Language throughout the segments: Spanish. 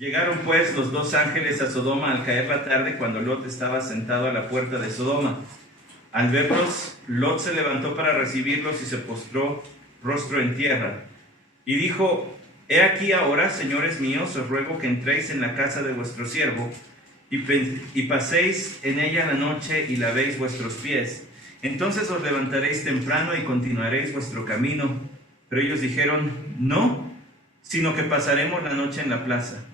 Llegaron pues los dos ángeles a Sodoma al caer la tarde, cuando Lot estaba sentado a la puerta de Sodoma. Al verlos, Lot se levantó para recibirlos y se postró rostro en tierra. Y dijo: He aquí ahora, señores míos, os ruego que entréis en la casa de vuestro siervo y paséis en ella la noche y lavéis vuestros pies. Entonces os levantaréis temprano y continuaréis vuestro camino. Pero ellos dijeron: No, sino que pasaremos la noche en la plaza.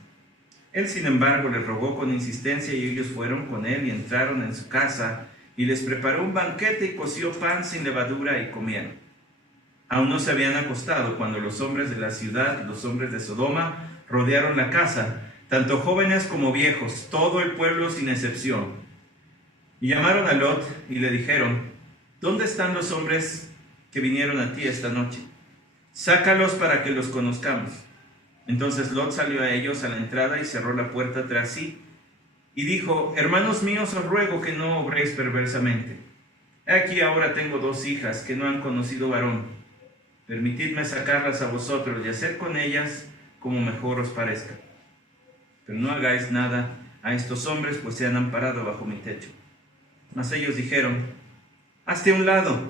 Él, sin embargo, les rogó con insistencia, y ellos fueron con él y entraron en su casa, y les preparó un banquete y coció pan sin levadura, y comieron. Aún no se habían acostado cuando los hombres de la ciudad, los hombres de Sodoma, rodearon la casa, tanto jóvenes como viejos, todo el pueblo sin excepción. Y llamaron a Lot y le dijeron: ¿Dónde están los hombres que vinieron a ti esta noche? Sácalos para que los conozcamos. Entonces Lot salió a ellos a la entrada y cerró la puerta tras sí, y dijo: Hermanos míos, os ruego que no obréis perversamente. He aquí ahora tengo dos hijas que no han conocido varón. Permitidme sacarlas a vosotros y hacer con ellas como mejor os parezca. Pero no hagáis nada a estos hombres, pues se han amparado bajo mi techo. Mas ellos dijeron: Hazte a un lado.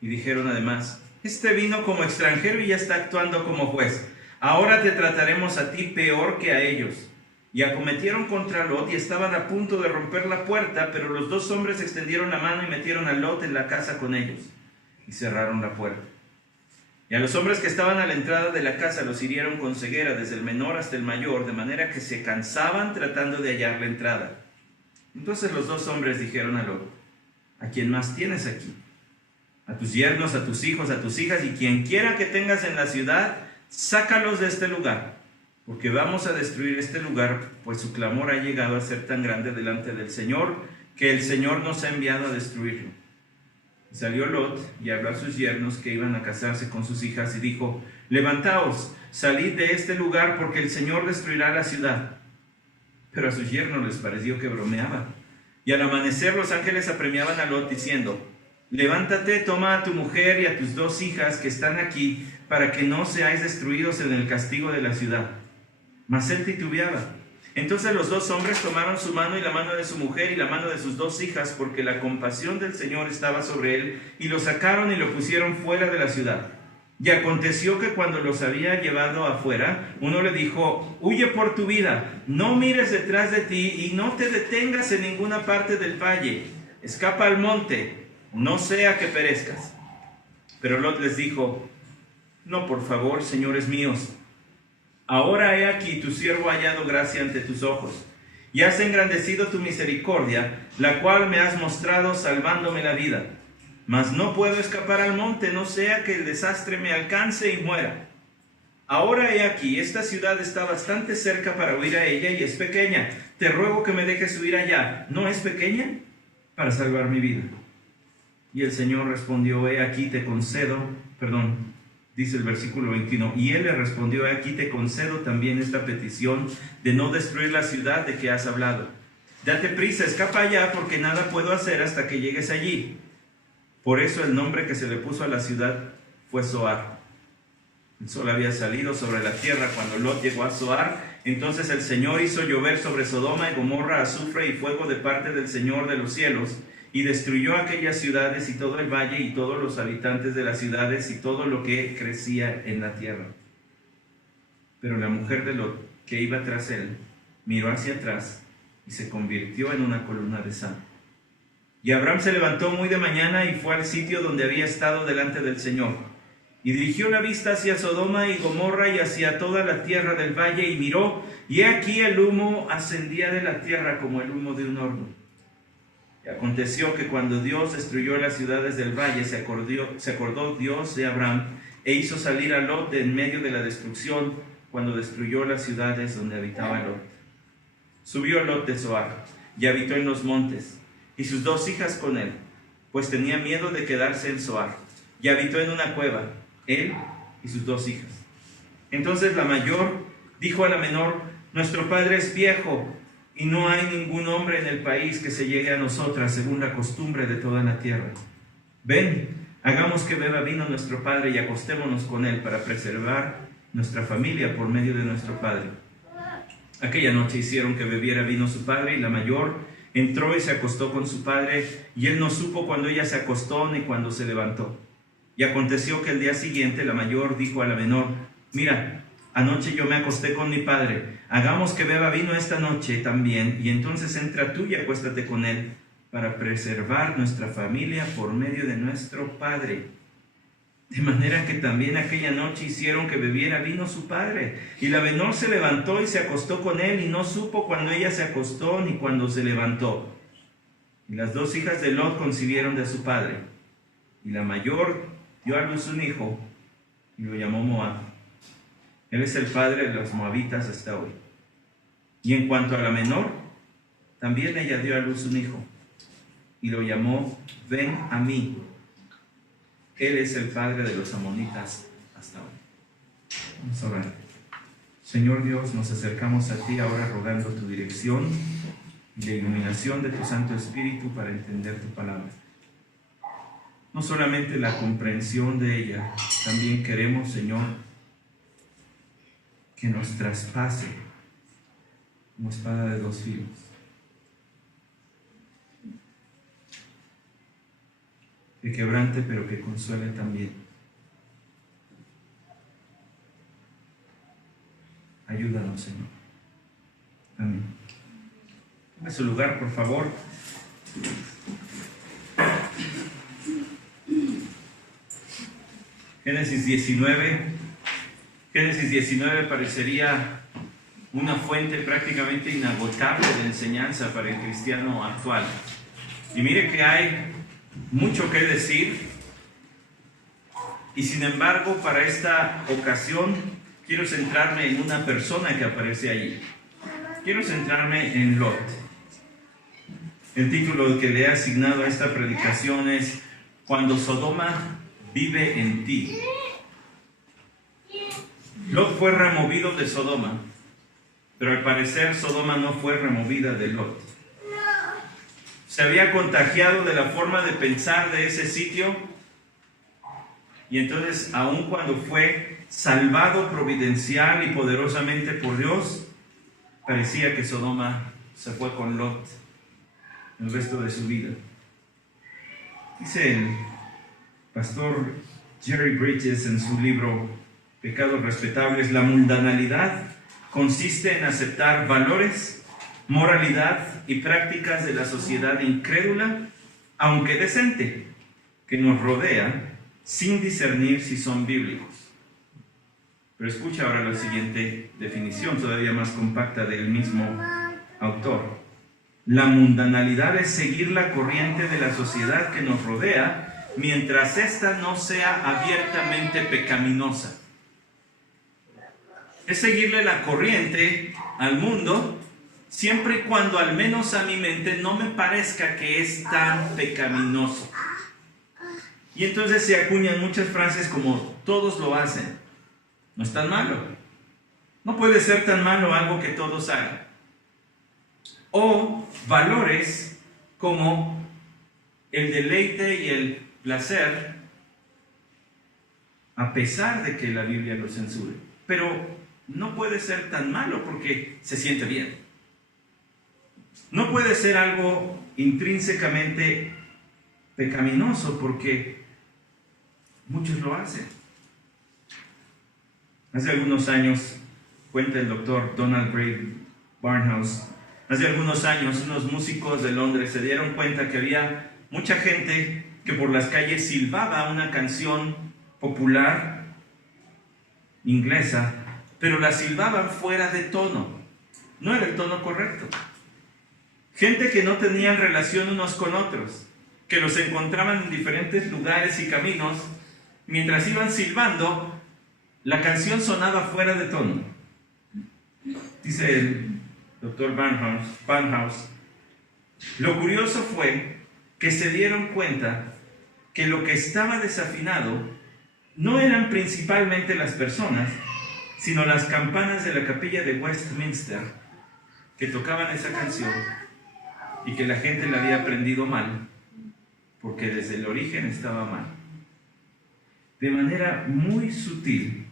Y dijeron además: Este vino como extranjero y ya está actuando como juez. Ahora te trataremos a ti peor que a ellos. Y acometieron contra Lot y estaban a punto de romper la puerta, pero los dos hombres extendieron la mano y metieron a Lot en la casa con ellos, y cerraron la puerta. Y a los hombres que estaban a la entrada de la casa los hirieron con ceguera, desde el menor hasta el mayor, de manera que se cansaban tratando de hallar la entrada. Entonces los dos hombres dijeron a Lot: ¿A quién más tienes aquí? A tus yernos, a tus hijos, a tus hijas, y quien quiera que tengas en la ciudad, sácalos de este lugar, porque vamos a destruir este lugar, pues su clamor ha llegado a ser tan grande delante del Señor, que el Señor nos ha enviado a destruirlo. Y salió Lot y habló a sus yernos que iban a casarse con sus hijas, y dijo: Levantaos, salid de este lugar, porque el Señor destruirá la ciudad. Pero a sus yernos les pareció que bromeaba. Y al amanecer los ángeles apremiaban a Lot, diciendo: Levántate, toma a tu mujer y a tus dos hijas que están aquí, para que no seáis destruidos en el castigo de la ciudad. Mas él titubeaba. Entonces los dos hombres tomaron su mano y la mano de su mujer y la mano de sus dos hijas, porque la compasión del Señor estaba sobre él, y lo sacaron y lo pusieron fuera de la ciudad. Y aconteció que cuando los había llevado afuera, uno le dijo: Huye por tu vida, no mires detrás de ti y no te detengas en ninguna parte del valle. Escapa al monte, no sea que perezcas. Pero Lot les dijo: No, por favor, señores míos. Ahora he aquí, tu siervo ha hallado gracia ante tus ojos, y has engrandecido tu misericordia, la cual me has mostrado salvándome la vida. Mas no puedo escapar al monte, no sea que el desastre me alcance y muera. Ahora he aquí, esta ciudad está bastante cerca para huir a ella, y es pequeña. Te ruego que me dejes huir allá. ¿No es pequeña? Para salvar mi vida. Y el Señor respondió: He aquí te concedo, dice el versículo 21, y él le respondió: He aquí te concedo también esta petición de no destruir la ciudad de que has hablado. Date prisa, escapa allá, porque nada puedo hacer hasta que llegues allí. Por eso el nombre que se le puso a la ciudad fue Zoar. El sol había salido sobre la tierra cuando Lot llegó a Zoar. Entonces el Señor hizo llover sobre Sodoma y Gomorra azufre y fuego de parte del Señor de los cielos, y destruyó aquellas ciudades y todo el valle y todos los habitantes de las ciudades y todo lo que crecía en la tierra. Pero la mujer de Lot, que iba tras él, miró hacia atrás y se convirtió en una columna de sal. Y Abraham se levantó muy de mañana y fue al sitio donde había estado delante del Señor, y dirigió la vista hacia Sodoma y Gomorra y hacia toda la tierra del valle, y miró, y he aquí el humo ascendía de la tierra como el humo de un horno. Y aconteció que cuando Dios destruyó las ciudades del valle, se acordó Dios de Abraham, e hizo salir a Lot de en medio de la destrucción, cuando destruyó las ciudades donde habitaba Lot. Subió Lot de Zoar, y habitó en los montes, y sus dos hijas con él, pues tenía miedo de quedarse en Zoar, y habitó en una cueva, él y sus dos hijas. Entonces la mayor dijo a la menor: Nuestro padre es viejo, y no hay ningún hombre en el país que se llegue a nosotras según la costumbre de toda la tierra. Ven, hagamos que beba vino nuestro padre y acostémonos con él para preservar nuestra familia por medio de nuestro padre. Aquella noche hicieron que bebiera vino su padre, y la mayor entró y se acostó con su padre, y él no supo cuando ella se acostó ni cuando se levantó. Y aconteció que el día siguiente la mayor dijo a la menor: mira, anoche yo me acosté con mi padre, hagamos que beba vino esta noche también, y entonces entra tú y acuéstate con él, para preservar nuestra familia por medio de nuestro padre. De manera que también aquella noche hicieron que bebiera vino su padre. Y la menor se levantó y se acostó con él, y no supo cuando ella se acostó ni cuando se levantó. Y las dos hijas de Lot concibieron de su padre. Y la mayor dio a luz un hijo y lo llamó Moab. Él es el padre de los moabitas hasta hoy. Y en cuanto a la menor, también ella dio a luz un hijo y lo llamó Ben-Amí. Él es el padre de los amonitas hasta hoy. Vamos a orar. Señor Dios, nos acercamos a ti ahora rogando tu dirección y la iluminación de tu Santo Espíritu para entender tu palabra. No solamente la comprensión de ella, también queremos, Señor, que nos traspase como espada de dos filos. Que quebrante, pero que consuele también. Ayúdanos, Señor. Amén. Tome su lugar, por favor. Génesis 19. Génesis 19 parecería una fuente prácticamente inagotable de enseñanza para el cristiano actual. Y mire que hay mucho que decir, y sin embargo para esta ocasión quiero centrarme en una persona que aparece allí. Quiero centrarme en Lot. El título que le he asignado a esta predicación es Cuando Sodoma vive en ti. Lot fue removido de Sodoma, pero al parecer Sodoma no fue removida de Lot. Se había contagiado de la forma de pensar de ese sitio, y entonces, aun cuando fue salvado providencial y poderosamente por Dios, parecía que Sodoma se fue con Lot el resto de su vida. Dice el pastor Jerry Bridges en su libro Pecados Respetables: la mundanalidad consiste en aceptar valores, moralidad y prácticas de la sociedad incrédula, aunque decente, que nos rodea sin discernir si son bíblicos. Pero escucha ahora la siguiente definición, todavía más compacta, del mismo autor. La mundanalidad es seguir la corriente de la sociedad que nos rodea, mientras ésta no sea abiertamente pecaminosa. Es seguirle la corriente al mundo, siempre y cuando al menos a mi mente no me parezca que es tan pecaminoso. Y entonces se acuñan muchas frases como todos lo hacen. No es tan malo. No puede ser tan malo algo que todos hagan. O valores como el deleite y el placer, a pesar de que la Biblia lo censure. Pero no puede ser tan malo porque se siente bien. No puede ser algo intrínsecamente pecaminoso porque muchos lo hacen. Hace algunos años, cuenta el doctor Donald Gray Barnhouse, hace algunos años unos músicos de Londres se dieron cuenta que había mucha gente que por las calles silbaba una canción popular inglesa, pero la silbaban fuera de tono. No era el tono correcto. Gente que no tenían relación unos con otros, que los encontraban en diferentes lugares y caminos, mientras iban silbando, la canción sonaba fuera de tono. Dice el doctor Barnhouse, lo curioso fue que se dieron cuenta que lo que estaba desafinado no eran principalmente las personas, sino las campanas de la capilla de Westminster que tocaban esa canción, y que la gente la había aprendido mal, porque desde el origen estaba mal. De manera muy sutil,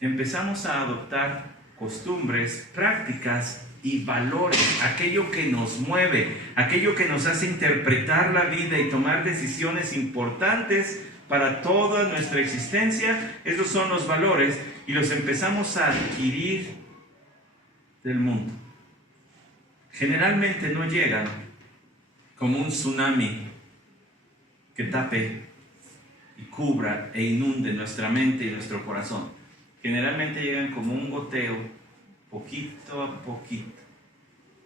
empezamos a adoptar costumbres, prácticas y valores, aquello que nos mueve, aquello que nos hace interpretar la vida y tomar decisiones importantes para toda nuestra existencia. Esos son los valores y los empezamos a adquirir del mundo. Generalmente no llegan como un tsunami que tape y cubra e inunde nuestra mente y nuestro corazón. Generalmente llegan como un goteo, poquito a poquito.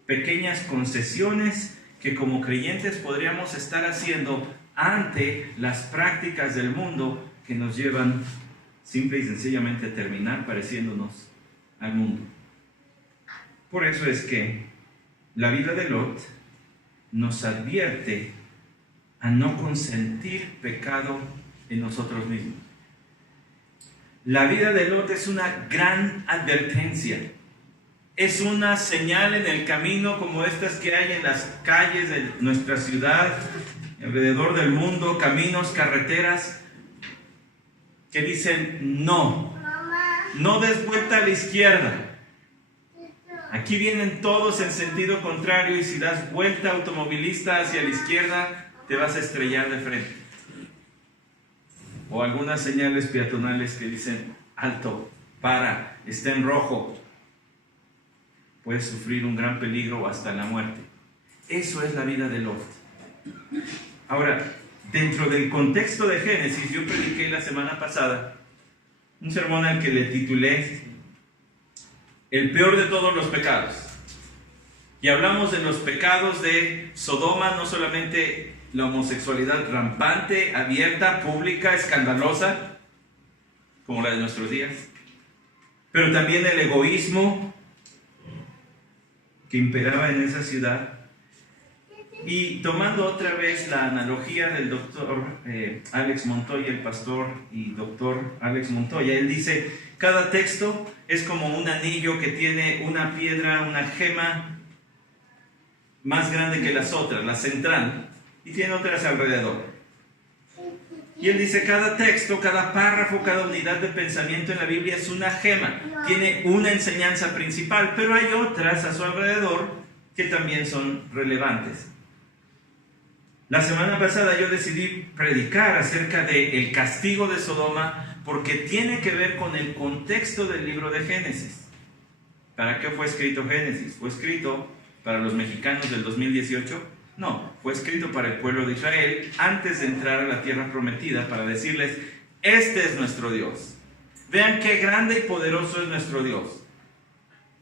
Pequeñas concesiones que como creyentes podríamos estar haciendo ante las prácticas del mundo que nos llevan simple y sencillamente a terminar pareciéndonos al mundo. Por eso es que la vida de Lot nos advierte a no consentir pecado en nosotros mismos. La vida de Lot es una gran advertencia. Es una señal en el camino como estas que hay en las calles de nuestra ciudad, alrededor del mundo, caminos, carreteras, que dicen no, no des vuelta a la izquierda. Aquí vienen todos en sentido contrario y si das vuelta automovilista hacia la izquierda, te vas a estrellar de frente. O algunas señales peatonales que dicen alto, para, está en rojo. Puedes sufrir un gran peligro o hasta la muerte. Eso es la vida de Lot. Ahora, dentro del contexto de Génesis, yo prediqué la semana pasada un sermón al que le titulé El peor de todos los pecados. Y hablamos de los pecados de Sodoma, no solamente la homosexualidad rampante, abierta, pública, escandalosa, como la de nuestros días, pero también el egoísmo que imperaba en esa ciudad. Y tomando otra vez la analogía del doctor Alex Montoya, el pastor y doctor Alex Montoya, él dice, cada texto es como un anillo que tiene una piedra, una gema más grande que las otras, la central, y tiene otras alrededor. Y él dice, cada texto, cada párrafo, cada unidad de pensamiento en la Biblia es una gema, tiene una enseñanza principal, pero hay otras a su alrededor que también son relevantes. La semana pasada yo decidí predicar acerca del castigo de Sodoma porque tiene que ver con el contexto del libro de Génesis. ¿Para qué fue escrito Génesis? ¿Fue escrito para los mexicanos del 2018? No, fue escrito para el pueblo de Israel antes de entrar a la tierra prometida para decirles, este es nuestro Dios. Vean qué grande y poderoso es nuestro Dios.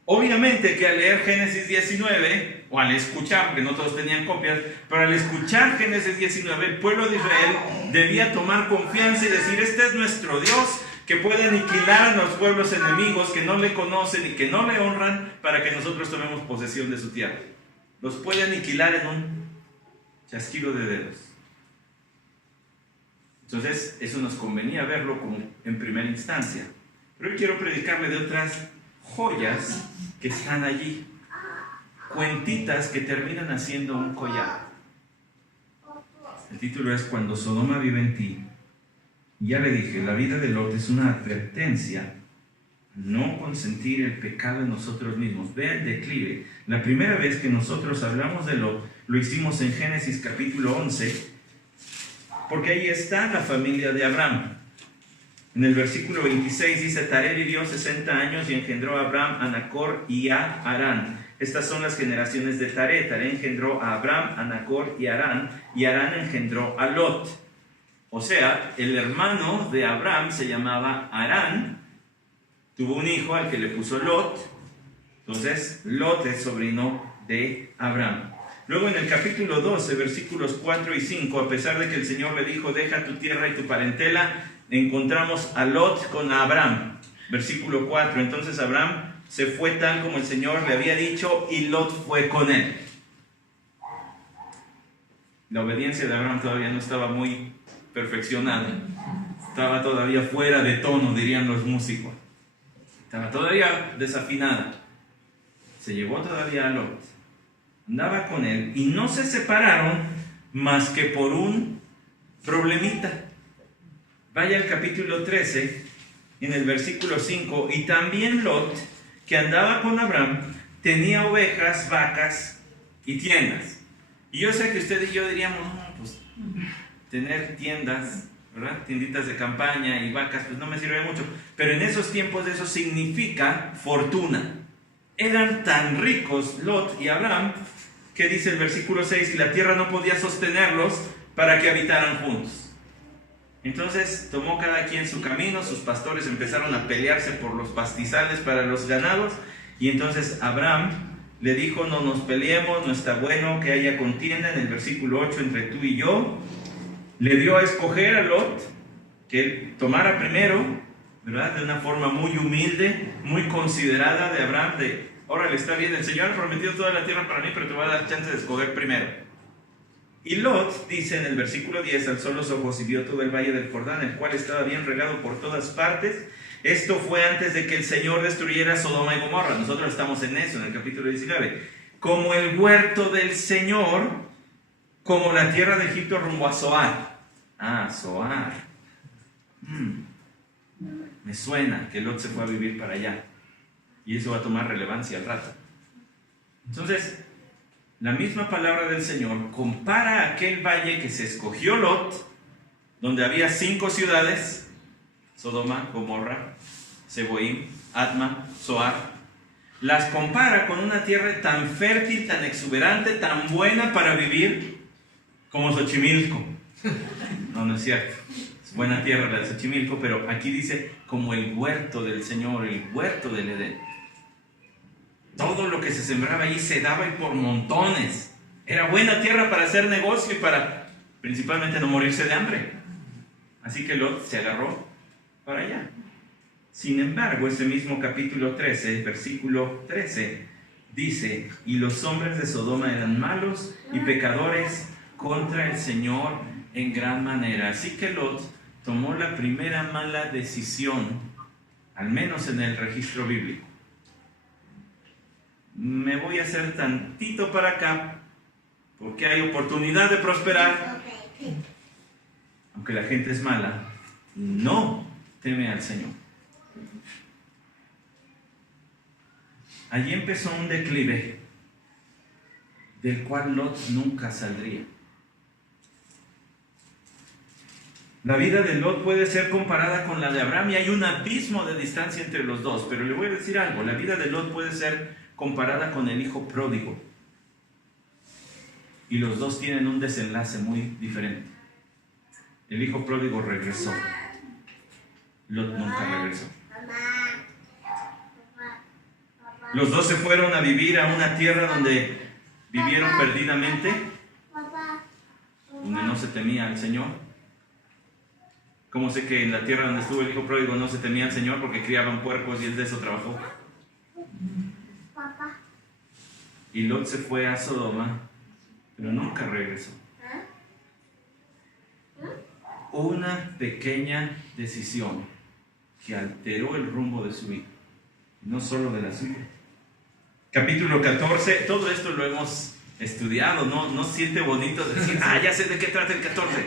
Obviamente que al leer Génesis 19, o al escuchar, porque no todos tenían copias, pero al escuchar Génesis 19, el pueblo de Israel debía tomar confianza y decir, este es nuestro Dios, que puede aniquilar a los pueblos enemigos que no le conocen y que no le honran para que nosotros tomemos posesión de su tierra. Los puede aniquilar en un chasquido de dedos. Entonces, eso nos convenía verlo como en primera instancia. Pero hoy quiero predicarle de otras joyas que están allí, cuentitas que terminan haciendo un collar. El título es Cuando Sodoma vive en ti. Y ya le dije, la vida de Lot es una advertencia, no consentir el pecado en nosotros mismos. Ve el declive. La primera vez que nosotros hablamos de Lot, lo hicimos en Génesis capítulo 11, porque ahí está la familia de Abraham. En el versículo 26 dice, Taré vivió 60 años y engendró a Abraham, a Nacor y a Harán. Estas son las generaciones de Taré. Taré engendró a Abraham, a Nacor y Harán engendró a Lot. O sea, el hermano de Abraham se llamaba Harán, tuvo un hijo al que le puso Lot, entonces Lot es sobrino de Abraham. Luego en el capítulo 12, versículos 4 y 5, a pesar de que el Señor le dijo, deja tu tierra y tu parentela, encontramos a Lot con Abraham. Versículo 4, entonces Abraham se fue tal como el Señor le había dicho y Lot fue con él. La obediencia de Abraham todavía no estaba muy perfeccionada. Estaba todavía fuera de tono, dirían los músicos. Estaba todavía desafinada. Se llevó todavía a Lot. Andaba con él y no se separaron más que por un problemita. Vaya al capítulo 13, en el versículo 5. Y también Lot, que andaba con Abraham tenía ovejas, vacas y tiendas. Y yo sé que usted y yo diríamos, no, pues tener tiendas, ¿verdad? Tienditas de campaña y vacas, pues no me sirve mucho. Pero en esos tiempos eso significa fortuna. Eran tan ricos Lot y Abraham que dice el versículo 6, y la tierra no podía sostenerlos para que habitaran juntos. Entonces tomó cada quien su camino, sus pastores empezaron a pelearse por los pastizales para los ganados, y entonces Abraham le dijo, no nos peleemos, no está bueno que haya contienda, en el versículo 8, entre tú y yo. Le dio a escoger a Lot, que él tomara primero, ¿verdad? De una forma muy humilde, muy considerada de Abraham, de, órale, está bien, el Señor ha prometido toda la tierra para mí, pero te voy a dar chance de escoger primero. Y Lot, dice en el versículo 10, alzó los ojos y vio todo el valle del Jordán, el cual estaba bien regado por todas partes. Esto fue antes de que el Señor destruyera Sodoma y Gomorra. Nosotros estamos en eso, en el capítulo 19. Como el huerto del Señor, como la tierra de Egipto rumbo a Zoar. Ah, Zoar. Me suena que Lot se fue a vivir para allá. Y eso va a tomar relevancia al rato. Entonces, la misma palabra del Señor compara aquel valle que se escogió Lot, donde había 5 ciudades, Sodoma, Gomorra, Seboim, Adma, Zoar. Las compara con una tierra tan fértil, tan exuberante, tan buena para vivir como Xochimilco. No, no es cierto. Es buena tierra la de Xochimilco, pero aquí dice como el huerto del Señor, el huerto del Edén. Todo lo que se sembraba allí se daba y por montones. Era buena tierra para hacer negocio y para principalmente no morirse de hambre. Así que Lot se agarró para allá. Sin embargo, ese mismo capítulo 13, versículo 13, dice, y los hombres de Sodoma eran malos y pecadores contra el Señor en gran manera. Así que Lot tomó la primera mala decisión, al menos en el registro bíblico. Me voy a hacer tantito para acá, porque hay oportunidad de prosperar. Aunque la gente es mala, no teme al Señor. Allí empezó un declive del cual Lot nunca saldría. La vida de Lot puede ser comparada con la de Abraham y hay un abismo de distancia entre los dos, pero le voy a decir algo, la vida de Lot puede ser comparada con el hijo pródigo y los dos tienen un desenlace muy diferente. El hijo pródigo regresó, Lot nunca regresó. Los dos se fueron a vivir a una tierra donde vivieron perdidamente, donde no se temía al Señor. ¿Cómo sé que en la tierra donde estuvo el hijo pródigo no se temía al Señor? Porque criaban puercos y él de eso trabajó. Y Lot se fue a Sodoma, pero nunca regresó. Una pequeña decisión que alteró el rumbo de su vida, no solo de la suya. Capítulo 14, todo esto lo hemos estudiado, ¿no siente bonito decir, ya sé de qué trata el 14?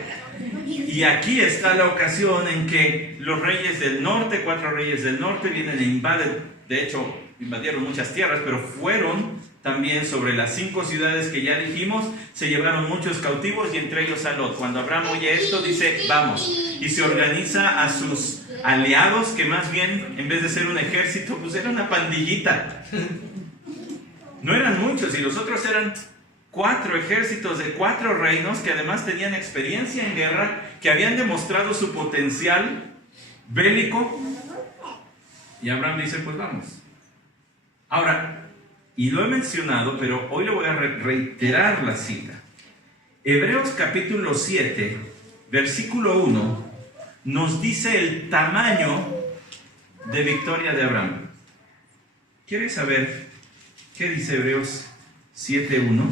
Y aquí está la ocasión en que los reyes del norte, 4 reyes del norte, vienen e invaden, de hecho, invadieron muchas tierras, pero fueron también sobre las 5 ciudades que ya dijimos, se llevaron muchos cautivos y entre ellos a Lot. Cuando Abraham oye esto, dice, vamos, y se organiza a sus aliados, que más bien, en vez de ser un ejército, pues era una pandillita. No eran muchos, y los otros eran 4 ejércitos de 4 reinos que además tenían experiencia en guerra, que habían demostrado su potencial bélico. Y Abraham dice, pues vamos. Ahora, y lo he mencionado, pero hoy le voy a reiterar la cita. Hebreos capítulo 7, versículo 1, nos dice el tamaño de victoria de Abraham. ¿Quieres saber qué dice Hebreos 7:1?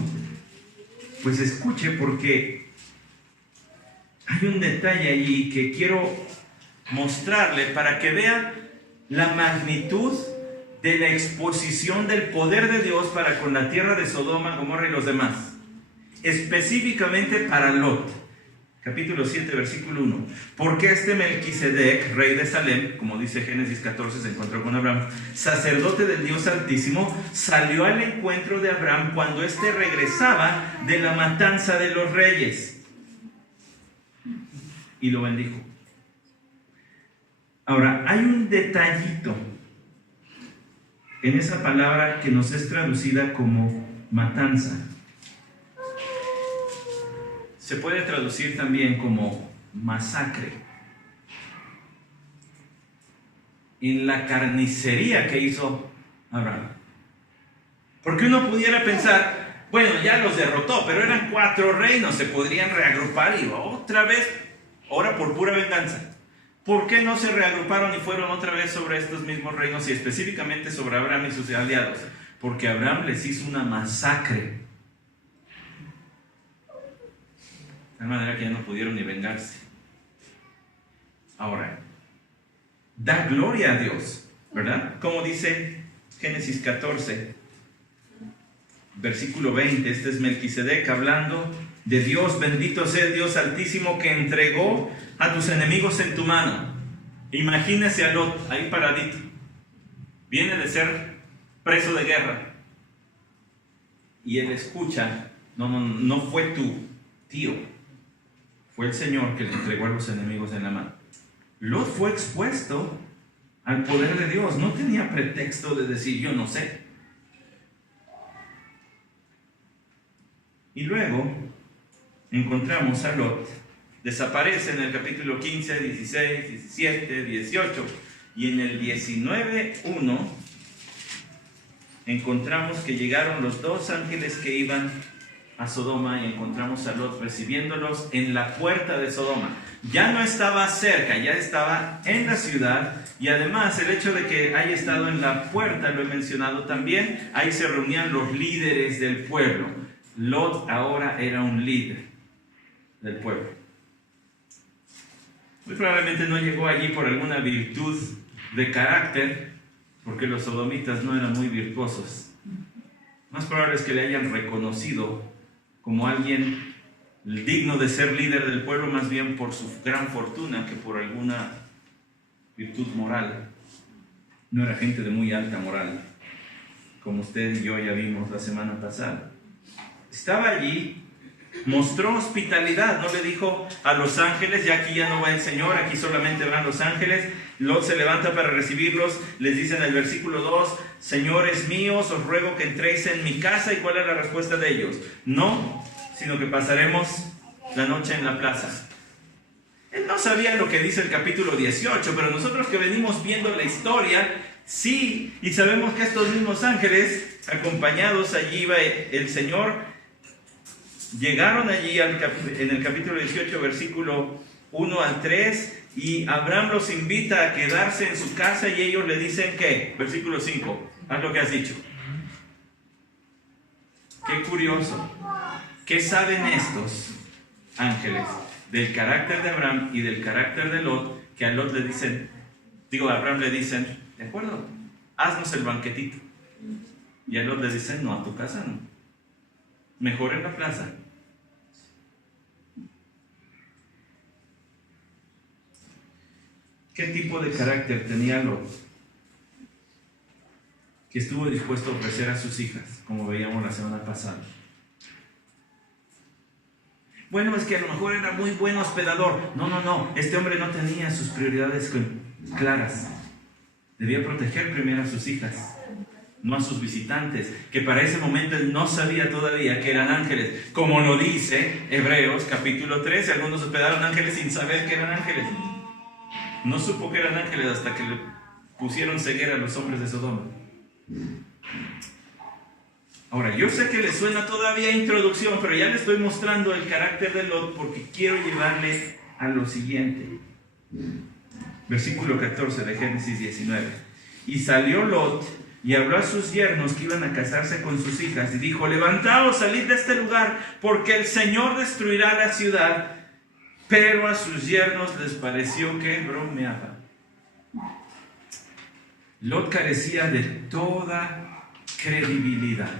Pues escuche, porque hay un detalle allí que quiero mostrarle para que vea la magnitud de la exposición del poder de Dios para con la tierra de Sodoma, Gomorra y los demás. Específicamente para Lot. capítulo 7, versículo 1. Porque este Melquisedec, rey de Salem, como dice Génesis 14, se encontró con Abraham, sacerdote del Dios Altísimo, salió al encuentro de Abraham cuando éste regresaba de la matanza de los reyes y lo bendijo. Ahora, hay un detallito en esa palabra que nos es traducida como matanza. Se puede traducir también como masacre. En la carnicería que hizo Abraham. Porque uno pudiera pensar, bueno, ya los derrotó, pero eran 4 reinos, se podrían reagrupar y otra vez, ahora por pura venganza. ¿Por qué no se reagruparon y fueron otra vez sobre estos mismos reinos y específicamente sobre Abraham y sus aliados? Porque Abraham les hizo una masacre. De manera que ya no pudieron ni vengarse. Ahora, da gloria a Dios, ¿verdad? Como dice Génesis 14, versículo 20. Este es Melquisedec hablando de Dios. Bendito sea el Dios Altísimo que entregó a tus enemigos en tu mano. Imagínese a Lot ahí paradito. Viene de ser preso de guerra. Y él escucha, no fue tu tío. Fue el Señor que le entregó a los enemigos en la mano. Lot fue expuesto al poder de Dios. No tenía pretexto de decir yo no sé. Y luego encontramos a Lot. Desaparece en el capítulo 15, 16, 17, 18. Y en el 19:1 encontramos que llegaron los 2 ángeles que iban a Sodoma y encontramos a Lot recibiéndolos en la puerta de Sodoma. Ya no estaba cerca, ya estaba en la ciudad, y además el hecho de que haya estado en la puerta, lo he mencionado también, ahí se reunían los líderes del pueblo. Lot ahora era un líder del pueblo. Muy probablemente no llegó allí por alguna virtud de carácter, porque los sodomitas no eran muy virtuosos. Más probable es que le hayan reconocido como alguien digno de ser líder del pueblo, más bien por su gran fortuna que por alguna virtud moral. No era gente de muy alta moral, como usted y yo ya vimos la semana pasada. Estaba allí, mostró hospitalidad, no le dijo a los ángeles, ya aquí ya no va el Señor, aquí solamente van los ángeles. Lot se levanta para recibirlos, les dice en el versículo 2, señores míos, os ruego que entréis en mi casa. ¿Y cuál es la respuesta de ellos? No, sino que pasaremos la noche en la plaza. Él no sabía lo que dice el capítulo 18, pero nosotros que venimos viendo la historia, sí, y sabemos que estos mismos ángeles, acompañados allí iba el Señor, llegaron allí en el capítulo 18, versículo 1 al 3, y Abraham los invita a quedarse en su casa y ellos le dicen ¿qué? Versículo 5, haz lo que has dicho. Qué curioso. ¿Qué saben estos ángeles del carácter de Abraham y del carácter de Lot? Que a Lot le dicen, a Abraham le dicen, de acuerdo, haznos el banquetito. Y a Lot le dicen, no, a tu casa no. Mejor en la plaza. ¿Qué tipo de carácter tenía Lot? Que estuvo dispuesto a ofrecer a sus hijas, como veíamos la semana pasada. Bueno, es que a lo mejor era muy buen hospedador. No. Este hombre no tenía sus prioridades claras. Debía proteger primero a sus hijas, no a sus visitantes, que para ese momento él no sabía todavía que eran ángeles. Como lo dice Hebreos capítulo 13, algunos hospedaron ángeles sin saber que eran ángeles. No supo que eran ángeles hasta que le pusieron ceguera a los hombres de Sodoma. Ahora, yo sé que les suena todavía introducción, pero ya les estoy mostrando el carácter de Lot porque quiero llevarles a lo siguiente. Versículo 14 de Génesis 19. Y salió Lot y habló a sus yernos que iban a casarse con sus hijas y dijo, levantaos, salid de este lugar, porque el Señor destruirá la ciudad. Pero a sus yernos les pareció que bromeaba. Lot carecía de toda credibilidad.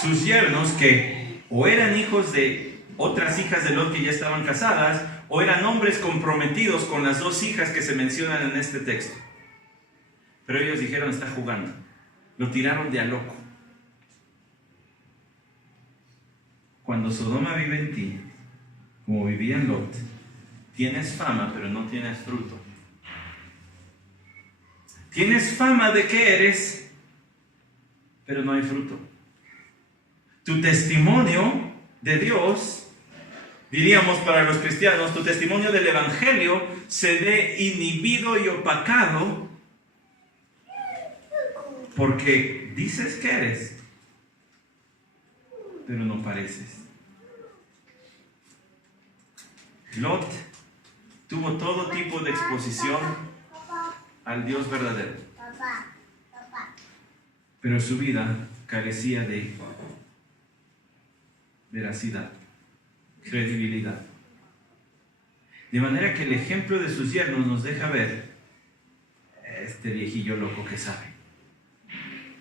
Sus yernos, que o eran hijos de otras hijas de Lot que ya estaban casadas, o eran hombres comprometidos con las dos hijas que se mencionan en este texto. Pero ellos dijeron, está jugando. Lo tiraron de a loco. Cuando Sodoma vive en ti, como vivía en Lot, tienes fama, pero no tienes fruto. Tienes fama de que eres, pero no hay fruto. Tu testimonio de Dios, diríamos para los cristianos, tu testimonio del Evangelio se ve inhibido y opacado porque dices que eres, pero no pareces. Lot tuvo todo tipo de exposición al Dios verdadero, pero su vida carecía de veracidad, credibilidad. De manera que el ejemplo de sus yernos nos deja ver este viejillo loco que sabe.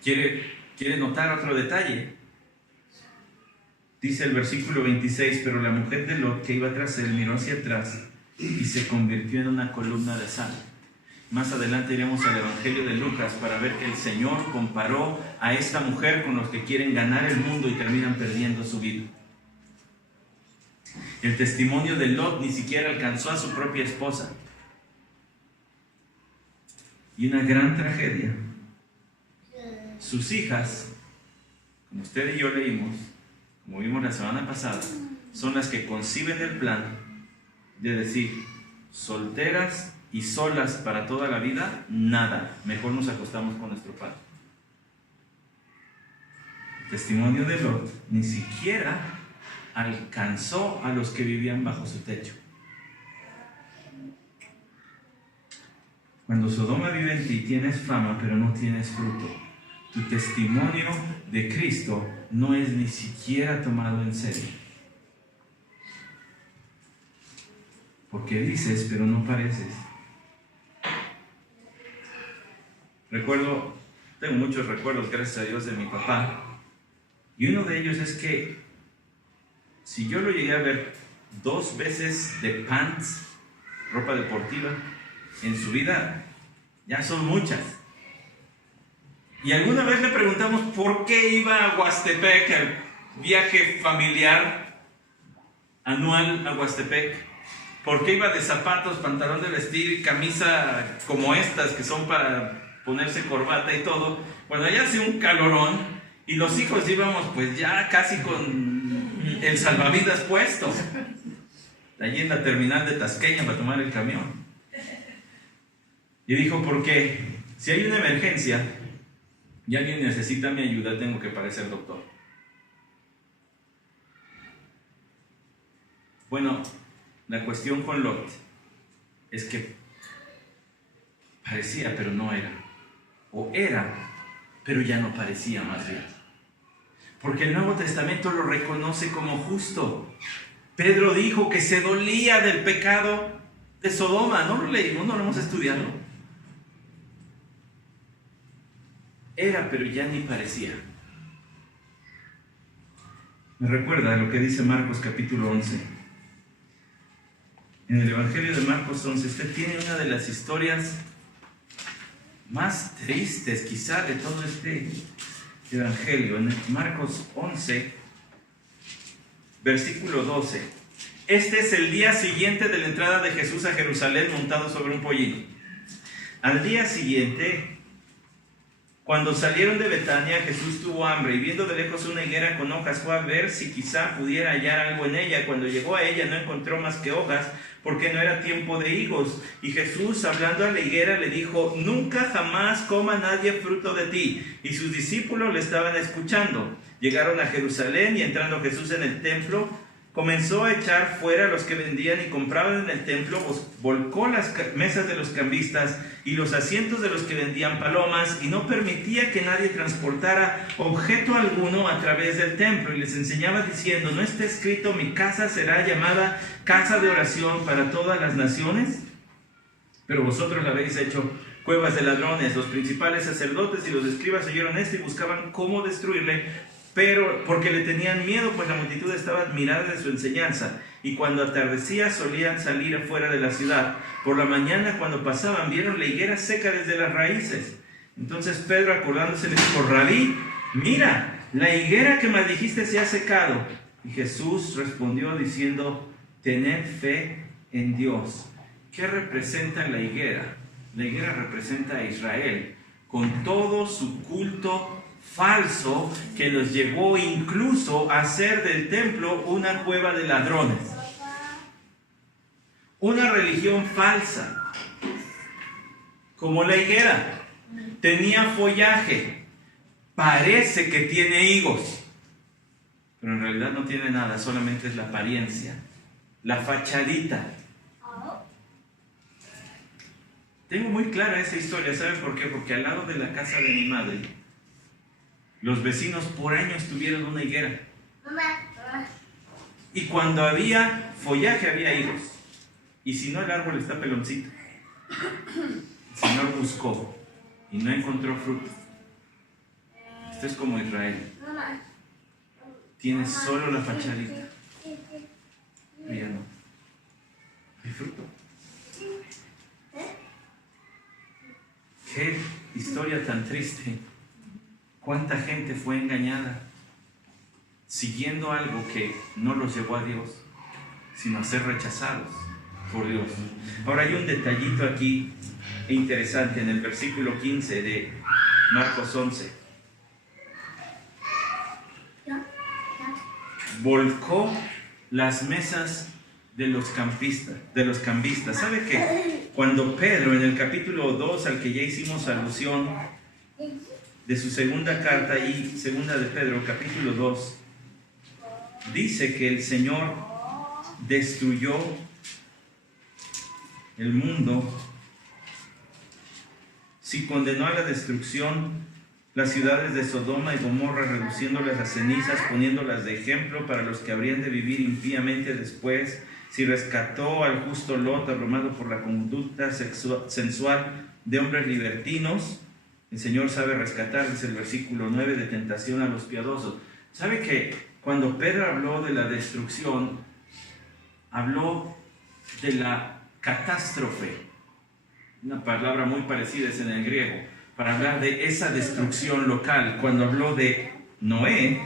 ¿Quiere notar otro detalle? Dice el versículo 26, pero la mujer de Lot que iba tras él miró hacia atrás y se convirtió en una columna de sal. Más adelante iremos al Evangelio de Lucas para ver que el Señor comparó a esta mujer con los que quieren ganar el mundo y terminan perdiendo su vida. El testimonio de Lot ni siquiera alcanzó a su propia esposa. Y una gran tragedia. Sus hijas, como usted y yo leímos, como vimos la semana pasada, son las que conciben el plan de decir, solteras y solas para toda la vida, nada, mejor nos acostamos con nuestro padre. El testimonio de Lot ni siquiera alcanzó a los que vivían bajo su techo. Cuando Sodoma vive en ti, tienes fama, pero no tienes fruto. Tu testimonio de Cristo no es ni siquiera tomado en serio. Porque dices, pero no pareces. Tengo muchos recuerdos, gracias a Dios, de mi papá. Y uno de ellos es que si yo lo llegué a ver 2 veces de pants, ropa deportiva, en su vida, ya son muchas. Y alguna vez le preguntamos por qué iba a Huastepec, al viaje familiar anual a Huastepec. ¿Por qué iba de zapatos, pantalón de vestir y camisa como estas que son para ponerse corbata y todo? Cuando allá hace un calorón y los hijos íbamos pues ya casi con el salvavidas puesto. Allí en la terminal de Tasqueña para tomar el camión. Y dijo, porque si hay una emergencia y alguien necesita mi ayuda, tengo que parecer doctor. Bueno, la cuestión con Lot es que parecía, pero no era. O era, pero ya no parecía, más bien. Porque el Nuevo Testamento lo reconoce como justo. Pedro dijo que se dolía del pecado de Sodoma. No lo leímos, no lo hemos estudiado. Era, pero ya ni parecía. Me recuerda lo que dice Marcos capítulo 11. En el Evangelio de Marcos 11, usted tiene una de las historias más tristes quizá de todo este Evangelio. En Marcos 11, versículo 12. Este es el día siguiente de la entrada de Jesús a Jerusalén montado sobre un pollino. Al día siguiente, cuando salieron de Betania, Jesús tuvo hambre y viendo de lejos una higuera con hojas fue a ver si quizá pudiera hallar algo en ella. Cuando llegó a ella no encontró más que hojas, porque no era tiempo de higos. Y Jesús, hablando a la higuera, le dijo, nunca jamás coma nadie fruto de ti. Y sus discípulos le estaban escuchando. Llegaron a Jerusalén y entrando Jesús en el templo, comenzó a echar fuera a los que vendían y compraban en el templo, volcó las mesas de los cambistas y los asientos de los que vendían palomas, y no permitía que nadie transportara objeto alguno a través del templo. Y les enseñaba diciendo, ¿no está escrito, mi casa será llamada casa de oración para todas las naciones? Pero vosotros la habéis hecho cuevas de ladrones. Los principales sacerdotes y los escribas oyeron esto y buscaban cómo destruirle, pero porque le tenían miedo, pues la multitud estaba admirada de su enseñanza. Y cuando atardecía solían salir afuera de la ciudad. Por la mañana, cuando pasaban, vieron la higuera seca desde las raíces. Entonces Pedro, acordándose, le dijo: Rabí, mira, la higuera que maldijiste se ha secado. Y Jesús respondió diciendo: tened fe en Dios. ¿Qué representa la higuera? La higuera representa a Israel, con todo su culto falso que los llevó incluso a hacer del templo una cueva de ladrones. Una religión falsa, como la higuera. Tenía follaje, parece que tiene higos, pero en realidad no tiene nada, solamente es la apariencia, la fachadita. Tengo muy clara esa historia, ¿saben por qué? Porque al lado de la casa de mi madre, los vecinos por años tuvieron una higuera. Y cuando había follaje había higos. Y si no, el árbol está peloncito. El Señor buscó y no encontró fruto. Esto es como Israel. Tiene solo la fachadita. Pero ya no hay fruto. Qué historia tan triste. Cuánta gente fue engañada siguiendo algo que no los llevó a Dios, sino a ser rechazados por Dios. Ahora hay un detallito aquí interesante en el versículo 15 de Marcos 11. Volcó las mesas de los cambistas. ¿Sabe qué? Cuando Pedro, en el capítulo 2, al que ya hicimos alusión, de su segunda carta y segunda de Pedro, capítulo 2, dice que el Señor destruyó el mundo. Sí, condenó a la destrucción las ciudades de Sodoma y Gomorra, reduciéndolas a cenizas, poniéndolas de ejemplo para los que habrían de vivir impíamente después. Si rescató al justo Lot, abrumado por la conducta sensual de hombres libertinos, el Señor sabe rescatar, dice el versículo 9, de tentación a los piadosos. ¿Sabe que cuando Pedro habló de la destrucción, habló de la catástrofe? Una palabra muy parecida es en el griego, para hablar de esa destrucción local. Cuando habló de Noé,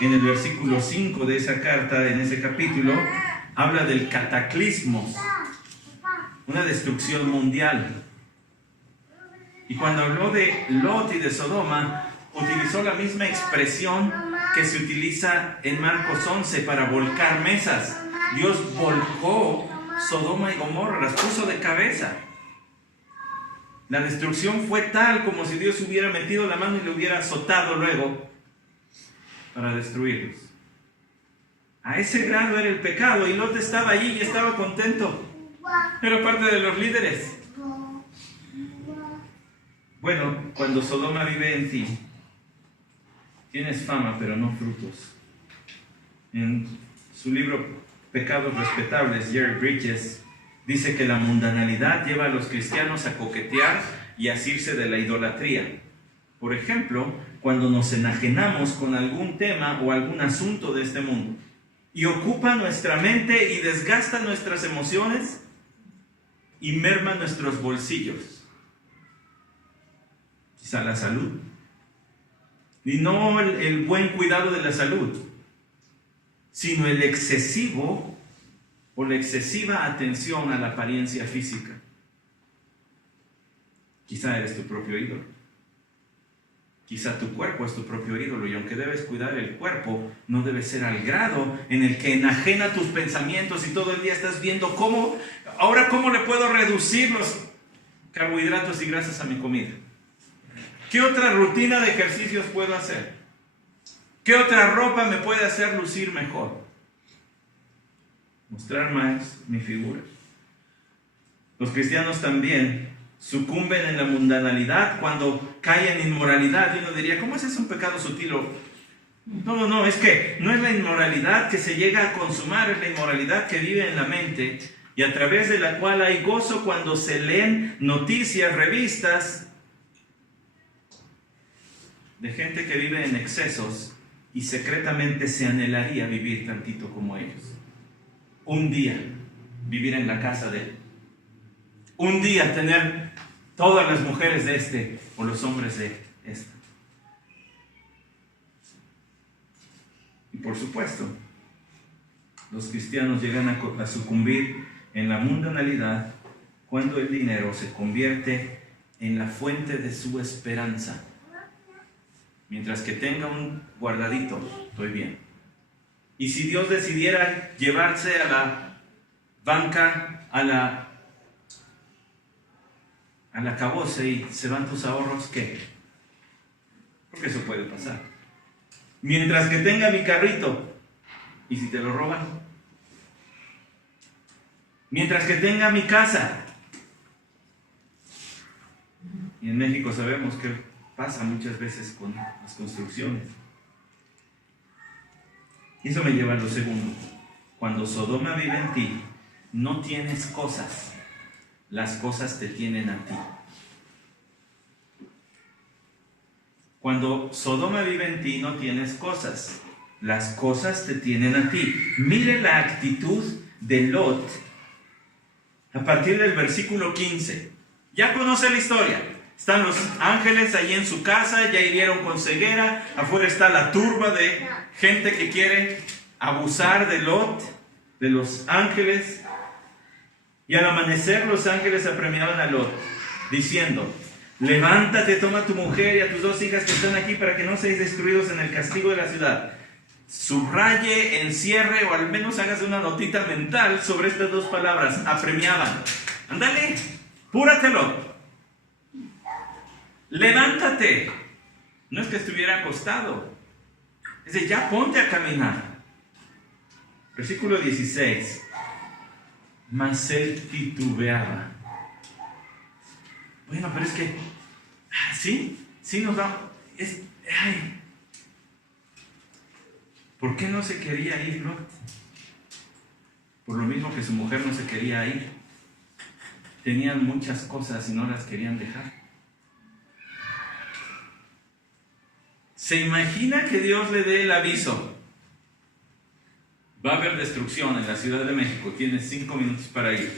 en el versículo 5 de esa carta, en ese capítulo, habla del cataclismo, una destrucción mundial. Y cuando habló de Lot y de Sodoma, utilizó la misma expresión que se utiliza en Marcos 11 para volcar mesas. Dios volcó Sodoma y Gomorra, las puso de cabeza. La destrucción fue tal como si Dios hubiera metido la mano y le hubiera azotado luego para destruirlos. A ese grado era el pecado, y Lot estaba allí y estaba contento. Era parte de los líderes. Bueno, cuando Sodoma vive en ti, tienes fama pero no frutos. En su libro Pecados Respetables, Jerry Bridges dice que la mundanalidad lleva a los cristianos a coquetear y a asirse de la idolatría. Por ejemplo, cuando nos enajenamos con algún tema o algún asunto de este mundo y ocupa nuestra mente y desgasta nuestras emociones y merma nuestros bolsillos. Quizá la salud. Y no el buen cuidado de la salud, sino el excesivo o la excesiva atención a la apariencia física. Quizá eres tu propio ídolo. Quizá tu cuerpo es tu propio ídolo, y aunque debes cuidar el cuerpo, no debe ser al grado en el que enajena tus pensamientos y todo el día estás viendo cómo le puedo reducir los carbohidratos y grasas a mi comida. ¿Qué otra rutina de ejercicios puedo hacer? ¿Qué otra ropa me puede hacer lucir mejor? Mostrar más mi figura. Los cristianos también sucumben en la mundanalidad cuando caen en inmoralidad. Y uno diría, ¿cómo es eso un pecado sutil? No, es que no es la inmoralidad que se llega a consumar, es la inmoralidad que vive en la mente y a través de la cual hay gozo cuando se leen noticias, revistas de gente que vive en excesos y secretamente se anhelaría vivir tantito como ellos. Un día vivir en la casa de él. Un día tener todas las mujeres de este o los hombres de esta. Y por supuesto, los cristianos llegan a sucumbir en la mundanalidad cuando el dinero se convierte en la fuente de su esperanza. Mientras que tenga un guardadito, estoy bien. Y si Dios decidiera llevarse a la banca, a la acabose y se van tus ahorros, ¿qué? Porque eso puede pasar. Mientras que tenga mi carrito, ¿y si te lo roban? Mientras que tenga mi casa. Y en México sabemos que pasa muchas veces con las construcciones. Y eso me lleva a lo segundo. Cuando Sodoma vive en ti, no tienes cosas. Las cosas te tienen a ti. Cuando Sodoma vive en ti, no tienes cosas. Las cosas te tienen a ti. Mire la actitud de Lot a partir del versículo 15. Ya conoce la historia. Están los ángeles allí en su casa, ya hirieron con ceguera. Afuera está la turba de gente que quiere abusar de Lot, de los ángeles. Y al amanecer los ángeles apremiaban a Lot, diciendo: levántate, toma a tu mujer y a tus 2 hijas que están aquí para que no seáis destruidos en el castigo de la ciudad. Subraye, encierre o al menos hágase una notita mental sobre estas 2 palabras: apremiaban. Ándale, púratelo. Levántate. No es que estuviera acostado. Es de ya ponte a caminar. Versículo 16. Mas él titubeaba. Bueno, pero es que, sí nos da. ¿Por qué no se quería ir Lot? Por lo mismo que su mujer no se quería ir. Tenían muchas cosas y no las querían dejar. ¿Se imagina que Dios le dé el aviso? Va a haber destrucción en la Ciudad de México. Tienes 5 minutos para ir.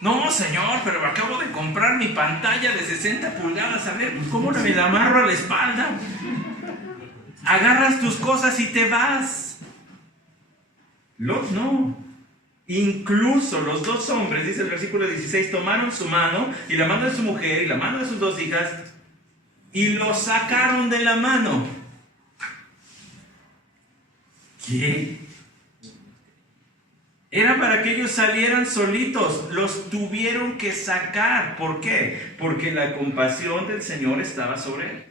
No, señor, pero acabo de comprar mi pantalla de 60 pulgadas. A ver, ¿cómo me la amarro a la espalda? Agarras tus cosas y te vas. Lot no. Incluso los 2 hombres, dice el versículo 16, tomaron su mano y la mano de su mujer y la mano de sus 2 hijas y los sacaron de la mano. ¿Qué? Era para que ellos salieran solitos. Los tuvieron que sacar. ¿Por qué? Porque la compasión del Señor estaba sobre él.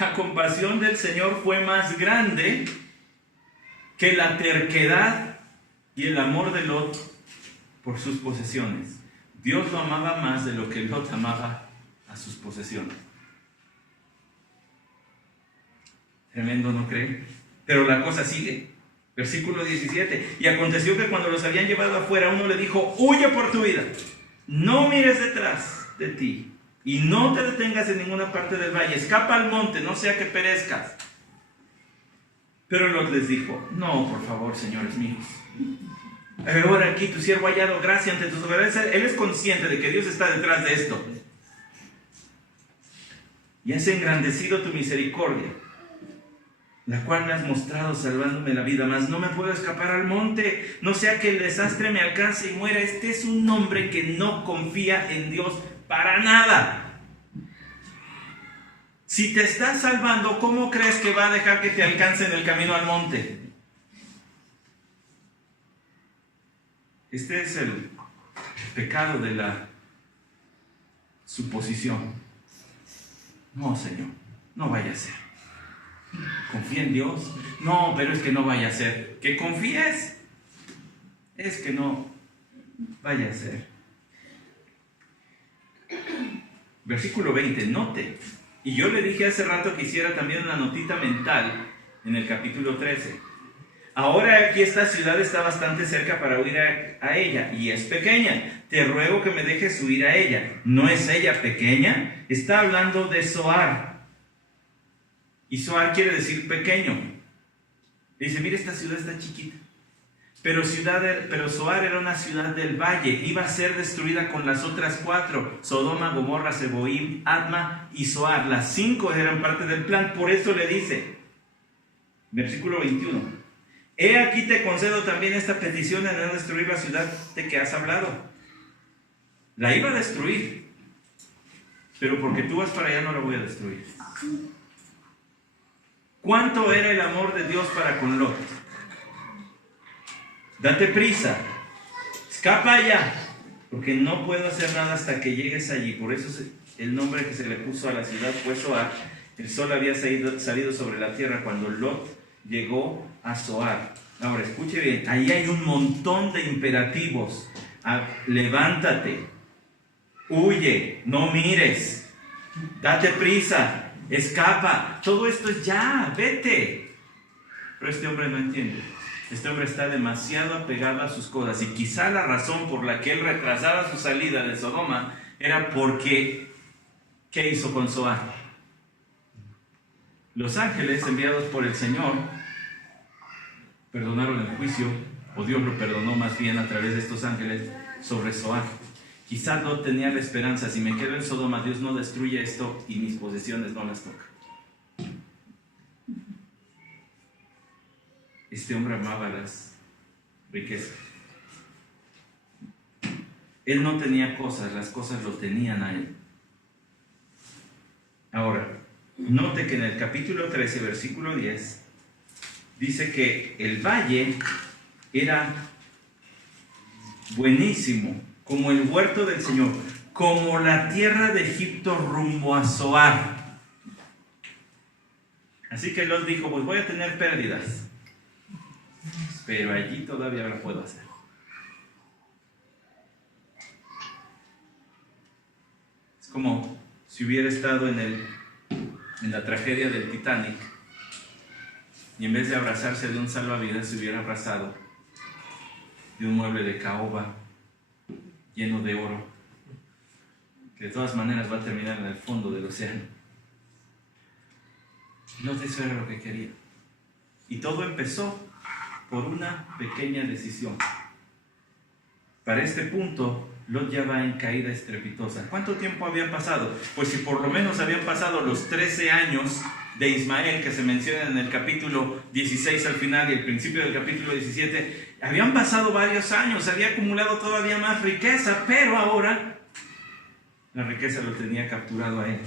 La compasión del Señor fue más grande que la terquedad y el amor de Lot por sus posesiones. Dios lo amaba más de lo que Lot amaba a sus posesiones. Tremendo, ¿no creen? Pero la cosa sigue. Versículo 17. Y aconteció que cuando los habían llevado afuera, uno le dijo: huye por tu vida, no mires detrás de ti y no te detengas en ninguna parte del valle, escapa al monte, no sea que perezcas. Pero Lot les dijo: no, por favor, señores míos, ahora aquí tu siervo ha hallado gracia ante tus ojos. Él es consciente de que Dios está detrás de esto. Y has engrandecido tu misericordia, la cual me has mostrado salvándome la vida, mas no me puedo escapar al monte, no sea que el desastre me alcance y muera. Este es un hombre que no confía en Dios para nada. Si te estás salvando, ¿cómo crees que va a dejar que te alcance en el camino al monte? Este es el pecado de la suposición. No, Señor, no vaya a ser. ¿Confía en Dios? No, pero es que no vaya a ser. ¿Que confíes? Es que no vaya a ser. Versículo 20, note. Y yo le dije hace rato que hiciera también una notita mental en el capítulo 13. Ahora aquí esta ciudad está bastante cerca para huir a ella, y es pequeña. Te ruego que me dejes huir a ella. ¿No es ella pequeña? Está hablando de Zoar. Y Zoar quiere decir pequeño. Dice, mira, esta ciudad está chiquita. Pero Zoar era una ciudad del valle. Iba a ser destruida con las otras 4. Sodoma, Gomorra, Seboim, Adma y Zoar. Las 5 eran parte del plan. Por eso le dice, versículo 21. He aquí te concedo también esta petición de no destruir la ciudad de que has hablado. La iba a destruir. Pero porque tú vas para allá no la voy a destruir. ¿Cuánto era el amor de Dios para con Lot? Date prisa, escapa allá, porque no puedo hacer nada hasta que llegues allí. Por eso el nombre que se le puso a la ciudad fue Zoar. El sol había salido sobre la tierra cuando Lot llegó a Zoar. Ahora, escuche bien, ahí hay un montón de imperativos. Levántate, huye, no mires, date prisa, escapa. Todo esto es ya, vete. Pero este hombre no entiende. Este hombre está demasiado apegado a sus cosas, y quizá la razón por la que él retrasaba su salida de Sodoma era porque, ¿qué hizo con Zoar? Los ángeles enviados por el Señor perdonaron el juicio, o Dios lo perdonó más bien a través de estos ángeles sobre Zoar. Quizá no tenía la esperanza, si me quedo en Sodoma, Dios no destruye esto y mis posesiones no las toca. Este hombre amaba las riquezas. Él no tenía cosas, las cosas lo tenían a él. Ahora, note que en el capítulo 13, versículo 10, dice que el valle era buenísimo, como el huerto del Señor, como la tierra de Egipto rumbo a Zoar. Así que Lot dijo, pues voy a tener pérdidas, pero allí todavía lo puedo hacer. Es como si hubiera estado en la tragedia del Titanic, y en vez de abrazarse de un salvavidas, se hubiera abrazado de un mueble de caoba lleno de oro, que de todas maneras va a terminar en el fondo del océano. No, eso era lo que quería. Y todo empezó por una pequeña decisión. Para este punto, Lot ya va en caída estrepitosa. ¿Cuánto tiempo había pasado? Pues si por lo menos habían pasado los 13 años de Ismael, que se menciona en el capítulo 16 al final y el principio del capítulo 17, habían pasado varios años, había acumulado todavía más riqueza, pero ahora la riqueza lo tenía capturado a él.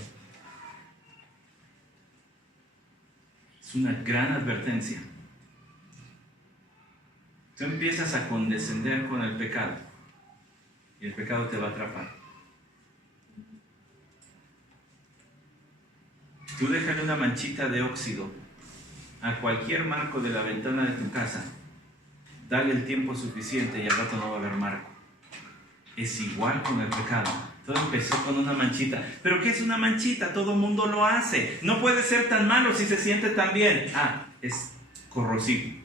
Es una gran advertencia. Tú empiezas a condescender con el pecado y el pecado te va a atrapar. Tú déjale una manchita de óxido a cualquier marco de la ventana de tu casa, dale el tiempo suficiente y al rato no va a haber marco. Es igual con el pecado. Todo empezó con una manchita. ¿Pero qué es una manchita? Todo el mundo lo hace. No puede ser tan malo si se siente tan bien. Es corrosivo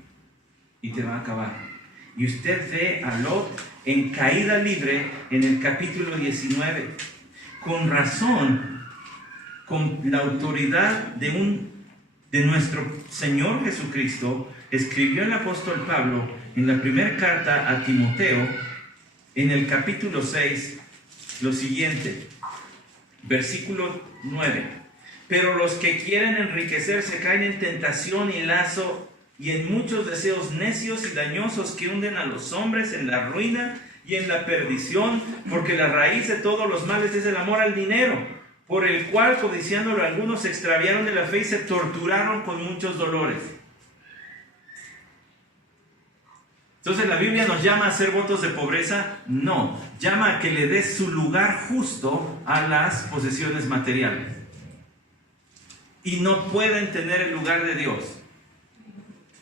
y te va a acabar. Y usted ve a Lot en caída libre en el capítulo 19. Con razón, con la autoridad de nuestro Señor Jesucristo, escribió el apóstol Pablo en la primera carta a Timoteo, en el capítulo 6, lo siguiente, versículo 9. Pero los que quieren enriquecerse caen en tentación y lazo y en muchos deseos necios y dañosos que hunden a los hombres en la ruina y en la perdición, porque la raíz de todos los males es el amor al dinero, por el cual, codiciándolo, algunos se extraviaron de la fe y se torturaron con muchos dolores. Entonces, ¿la Biblia nos llama a hacer votos de pobreza? No, llama a que le des su lugar justo a las posesiones materiales. Y no pueden tener el lugar de Dios.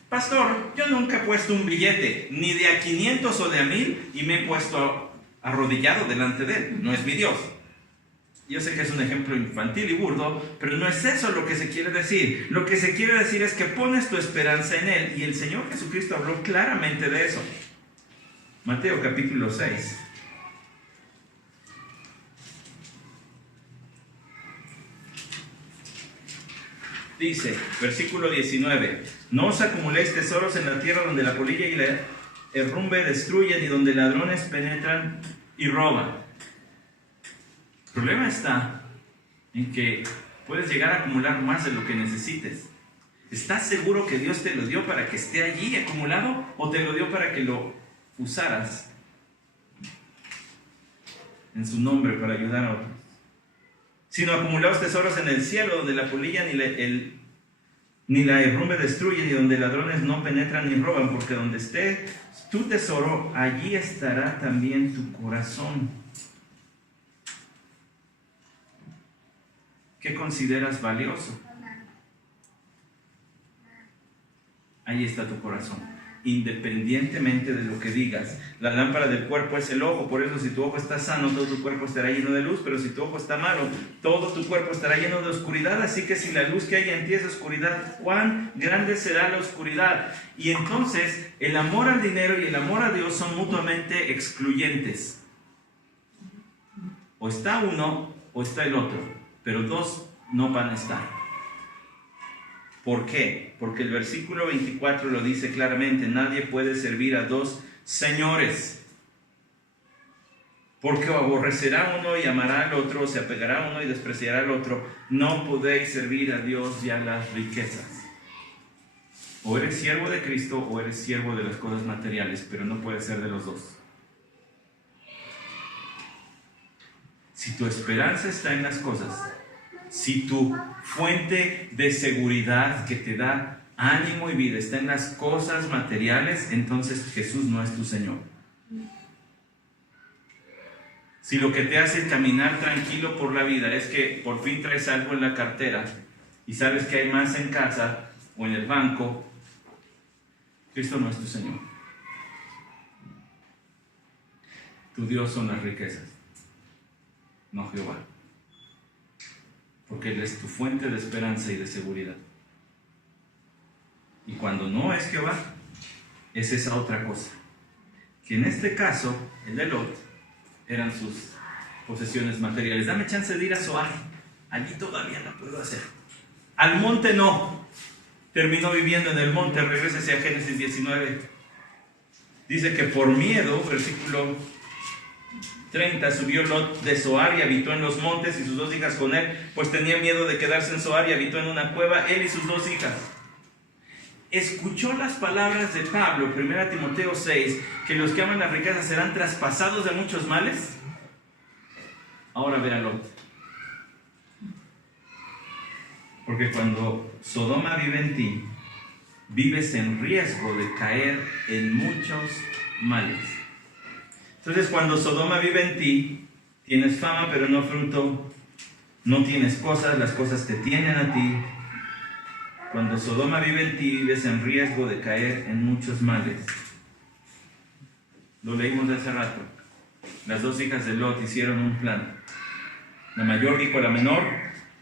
Pastor, yo nunca he puesto un billete, ni de a 500 o de a 1000, y me he puesto arrodillado delante de Él. No es mi Dios. Yo sé que es un ejemplo infantil y burdo, pero no es eso lo que se quiere decir. Lo que se quiere decir es que pones tu esperanza en Él, y el Señor Jesucristo habló claramente de eso. Mateo capítulo 6. Dice, versículo 19, no os acumuléis tesoros en la tierra donde la polilla y la herrumbe destruyen y donde ladrones penetran y roban. El problema está en que puedes llegar a acumular más de lo que necesites. ¿Estás seguro que Dios te lo dio para que esté allí acumulado o te lo dio para que lo usaras en su nombre para ayudar a otros? Sino acumulaos tesoros en el cielo, donde la polilla ni la herrumbre destruyen y donde ladrones no penetran ni roban, porque donde esté tu tesoro, allí estará también tu corazón. ¿Qué consideras valioso? Ahí está tu corazón, independientemente de lo que digas. La lámpara del cuerpo es el ojo, por eso si tu ojo está sano, todo tu cuerpo estará lleno de luz, pero si tu ojo está malo, todo tu cuerpo estará lleno de oscuridad. Así que si la luz que hay en ti es oscuridad, ¿cuán grande será la oscuridad? Y entonces el amor al dinero y el amor a Dios son mutuamente excluyentes. O está uno o está el otro, pero dos no van a estar. ¿Por qué? Porque el versículo 24 lo dice claramente: nadie puede servir a dos señores, porque o aborrecerá a uno y amará al otro, o se apegará a uno y despreciará al otro. No podéis servir a Dios y a las riquezas. O eres siervo de Cristo o eres siervo de las cosas materiales, pero no puedes ser de los dos. Si tu esperanza está en las cosas, si tu fuente de seguridad que te da ánimo y vida está en las cosas materiales, entonces Jesús no es tu Señor. Si lo que te hace caminar tranquilo por la vida es que por fin traes algo en la cartera y sabes que hay más en casa o en el banco, Cristo no es tu Señor. Tu Dios son las riquezas, no Jehová. Porque Él es tu fuente de esperanza y de seguridad. Y cuando no es Jehová, es esa otra cosa. Que en este caso, el de Lot, eran sus posesiones materiales. Dame chance de ir a Zoar. Allí todavía la puedo hacer. Al monte no. Terminó viviendo en el monte. Regrésese a Génesis 19. Dice que por miedo, versículo 30, subió Lot de Zoar y habitó en los montes, y sus dos hijas con él, pues tenía miedo de quedarse en Zoar, y habitó en una cueva, él y sus dos hijas. Escuchó las palabras de Pablo, 1 Timoteo 6, que los que aman las riquezas serán traspasados de muchos males. Ahora ve a Lot. Porque cuando Sodoma vive en ti, vives en riesgo de caer en muchos males. Entonces, cuando Sodoma vive en ti, tienes fama pero no fruto, no tienes cosas, las cosas te tienen a ti. Cuando Sodoma vive en ti, vives en riesgo de caer en muchos males. Lo leímos hace rato. Las dos hijas de Lot hicieron un plan. La mayor dijo a la menor,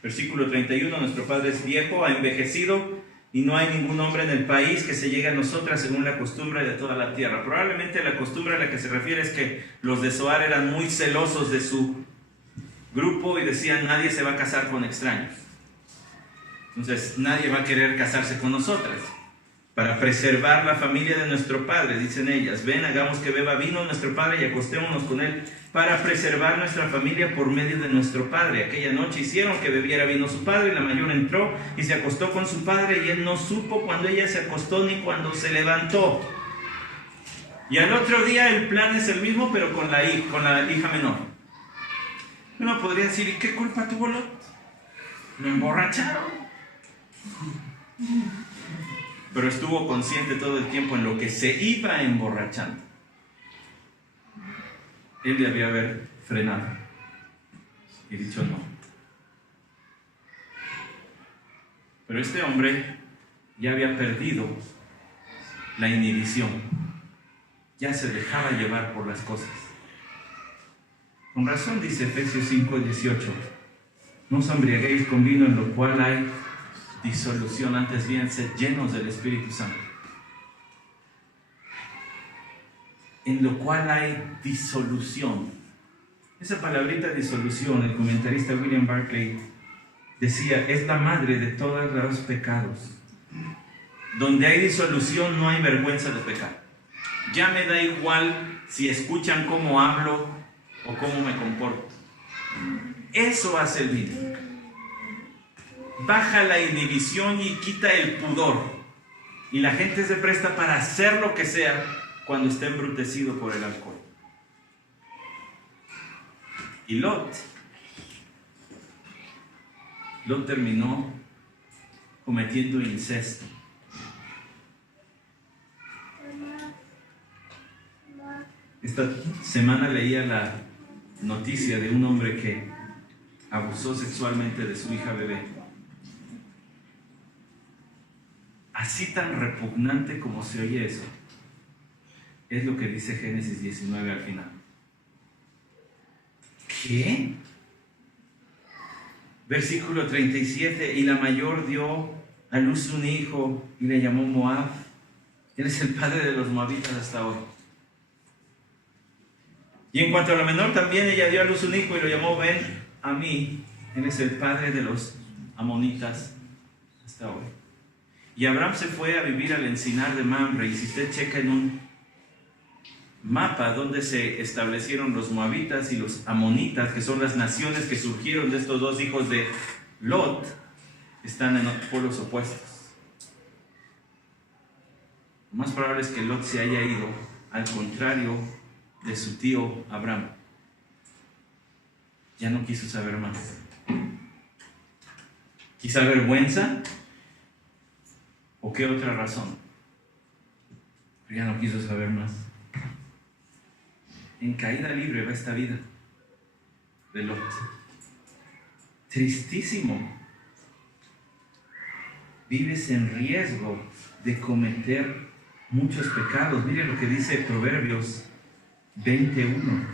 versículo 31, nuestro padre es viejo, ha envejecido, y no hay ningún hombre en el país que se llegue a nosotras según la costumbre de toda la tierra. Probablemente la costumbre a la que se refiere es que los de Zoar eran muy celosos de su grupo y decían: nadie se va a casar con extraños. Entonces nadie va a querer casarse con nosotras. Para preservar la familia de nuestro padre, dicen ellas, ven, hagamos que beba vino nuestro padre y acostémonos con él para preservar nuestra familia por medio de nuestro padre. Aquella noche hicieron que bebiera vino su padre, y la mayor entró y se acostó con su padre, y él no supo cuando ella se acostó ni cuando se levantó. Y al otro día el plan es el mismo, pero con la hija menor. Uno podría decir: ¿y qué culpa tuvo Lot? Lo emborracharon. Pero estuvo consciente todo el tiempo en lo que se iba emborrachando. Él debía haber frenado y dicho no. Pero este hombre ya había perdido la inhibición. Ya se dejaba llevar por las cosas. Con razón dice Efesios 5:18: No os embriaguéis con vino en lo cual hay disolución, antes bien sed llenos del Espíritu Santo. En lo cual hay disolución. Esa palabrita disolución, el comentarista William Barclay decía, es la madre de todos los pecados. Donde hay disolución no hay vergüenza de pecar. Ya me da igual si escuchan cómo hablo o cómo me comporto. Eso hace el vino. Baja la inhibición y quita el pudor. Y la gente se presta para hacer lo que sea cuando está embrutecido por el alcohol. Y Lot terminó cometiendo incesto. Esta semana leía la noticia de un hombre que abusó sexualmente de su hija bebé. Así tan repugnante como se oye eso, es lo que dice Génesis 19 al final. ¿Qué? Versículo 37, y la mayor dio a luz un hijo y le llamó Moab. Él es el padre de los moabitas hasta hoy. Y en cuanto a la menor, también ella dio a luz un hijo y lo llamó Ben-Ammi. Él es el padre de los amonitas hasta hoy. Y Abraham se fue a vivir al encinar de Mamre. Y si usted checa en un mapa donde se establecieron los moabitas y los amonitas, que son las naciones que surgieron de estos dos hijos de Lot, están en polos opuestos. Lo más probable es que Lot se haya ido al contrario de su tío Abraham. Ya no quiso saber más. Quizá vergüenza o qué otra razón, pero ya no quiso saber más. En caída libre va esta vida de Lot. Tristísimo. Vives en riesgo de cometer muchos pecados. Mire lo que dice Proverbios 21.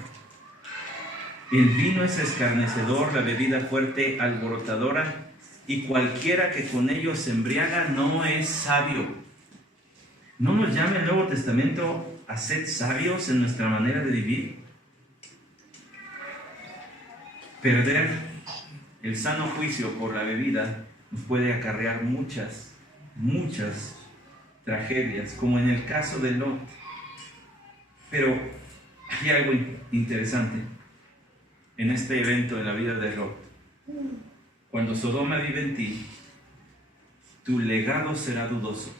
El vino es escarnecedor, la bebida fuerte alborotadora, y cualquiera que con ello se embriaga no es sabio. ¿No nos llama el Nuevo Testamento a ser sabios en nuestra manera de vivir? Perder el sano juicio por la bebida nos puede acarrear muchas tragedias, como en el caso de Lot. Pero hay algo interesante en este evento de la vida de Lot. Cuando Sodoma vive en ti, tu legado será dudoso.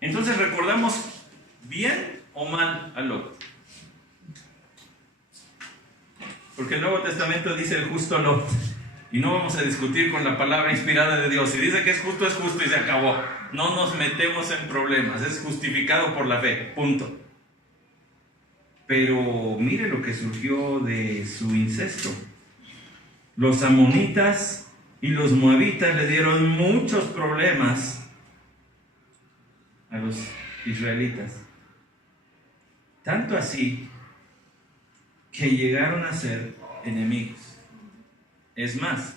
Entonces, ¿recordamos bien o mal a Lot? Porque el Nuevo Testamento dice el justo Lot. Y no vamos a discutir con la palabra inspirada de Dios. Si dice que es justo y se acabó. No nos metemos en problemas. Es justificado por la fe. Punto. Pero mire lo que surgió de su incesto. Los amonitas y los moabitas le dieron muchos problemas a los israelitas. Tanto así que llegaron a ser enemigos. Es más,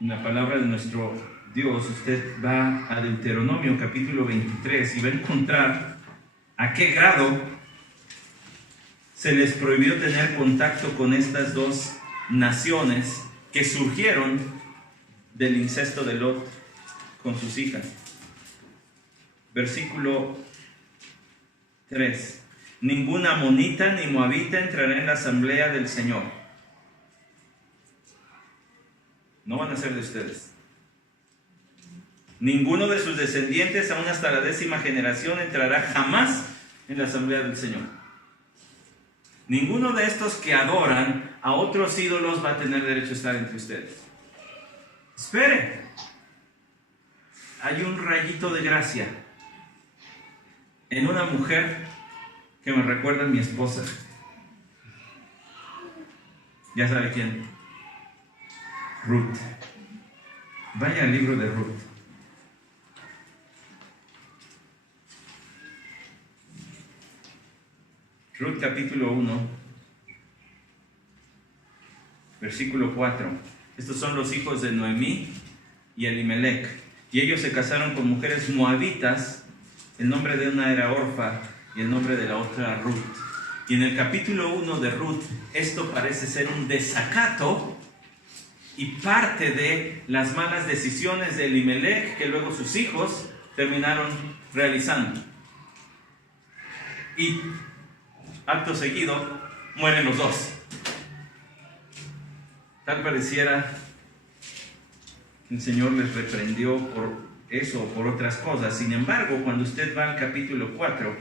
en la palabra de nuestro Dios, usted va a Deuteronomio capítulo 23 y va a encontrar a qué grado se les prohibió tener contacto con estas dos naciones que surgieron del incesto de Lot con sus hijas. Versículo 3. Ningún amonita ni moabita entrará en la asamblea del Señor. No van a ser de ustedes. Ninguno de sus descendientes, aún hasta la 10ª generación, entrará jamás en la asamblea del Señor. Ninguno de estos que adoran a otros ídolos va a tener derecho a estar entre ustedes. Espere. Hay un rayito de gracia en una mujer que me recuerda a mi esposa. Ya sabe quién. Ruth. Vaya al libro de Ruth. Ruth capítulo 1. versículo 4. Estos son los hijos de Noemí y Elimelech. Y ellos se casaron con mujeres moabitas. El nombre de una era Orfa y el nombre de la otra Ruth. Y en el capítulo 1 de Ruth, esto parece ser un desacato y parte de las malas decisiones de Elimelech que luego sus hijos terminaron realizando. Y acto seguido mueren los dos. Tal pareciera que el Señor les reprendió por eso o por otras cosas. Sin embargo, cuando usted va al capítulo 4,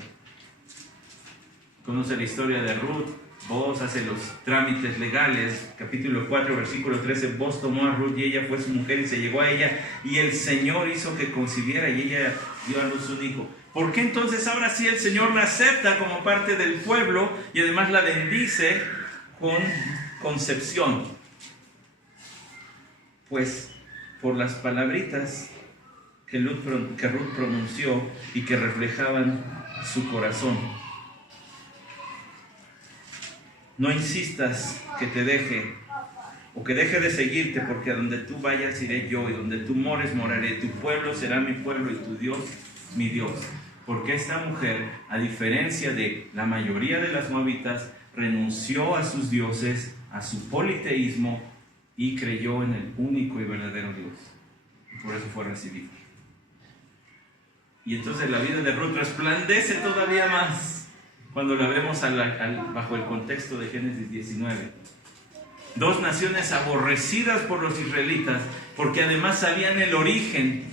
conoce la historia de Ruth, Boaz hace los trámites legales. Capítulo 4, versículo 13, Boaz tomó a Ruth y ella fue su mujer y se llegó a ella, y el Señor hizo que concibiera y ella dio a luz un hijo. ¿Por qué entonces ahora sí el Señor la acepta como parte del pueblo y además la bendice con concepción? Pues por las palabritas que Ruth pronunció y que reflejaban su corazón. No insistas que te deje o que deje de seguirte, porque a donde tú vayas iré yo, y donde tú mores moraré. Tu pueblo será mi pueblo y tu Dios mi Dios. Porque esta mujer, a diferencia de la mayoría de las moabitas, renunció a sus dioses, a su politeísmo, y creyó en el único y verdadero Dios. Y por eso fue recibida. Y entonces la vida de Ruth resplandece todavía más cuando la vemos bajo el contexto de Génesis 19. Dos naciones aborrecidas por los israelitas, porque además sabían el origen.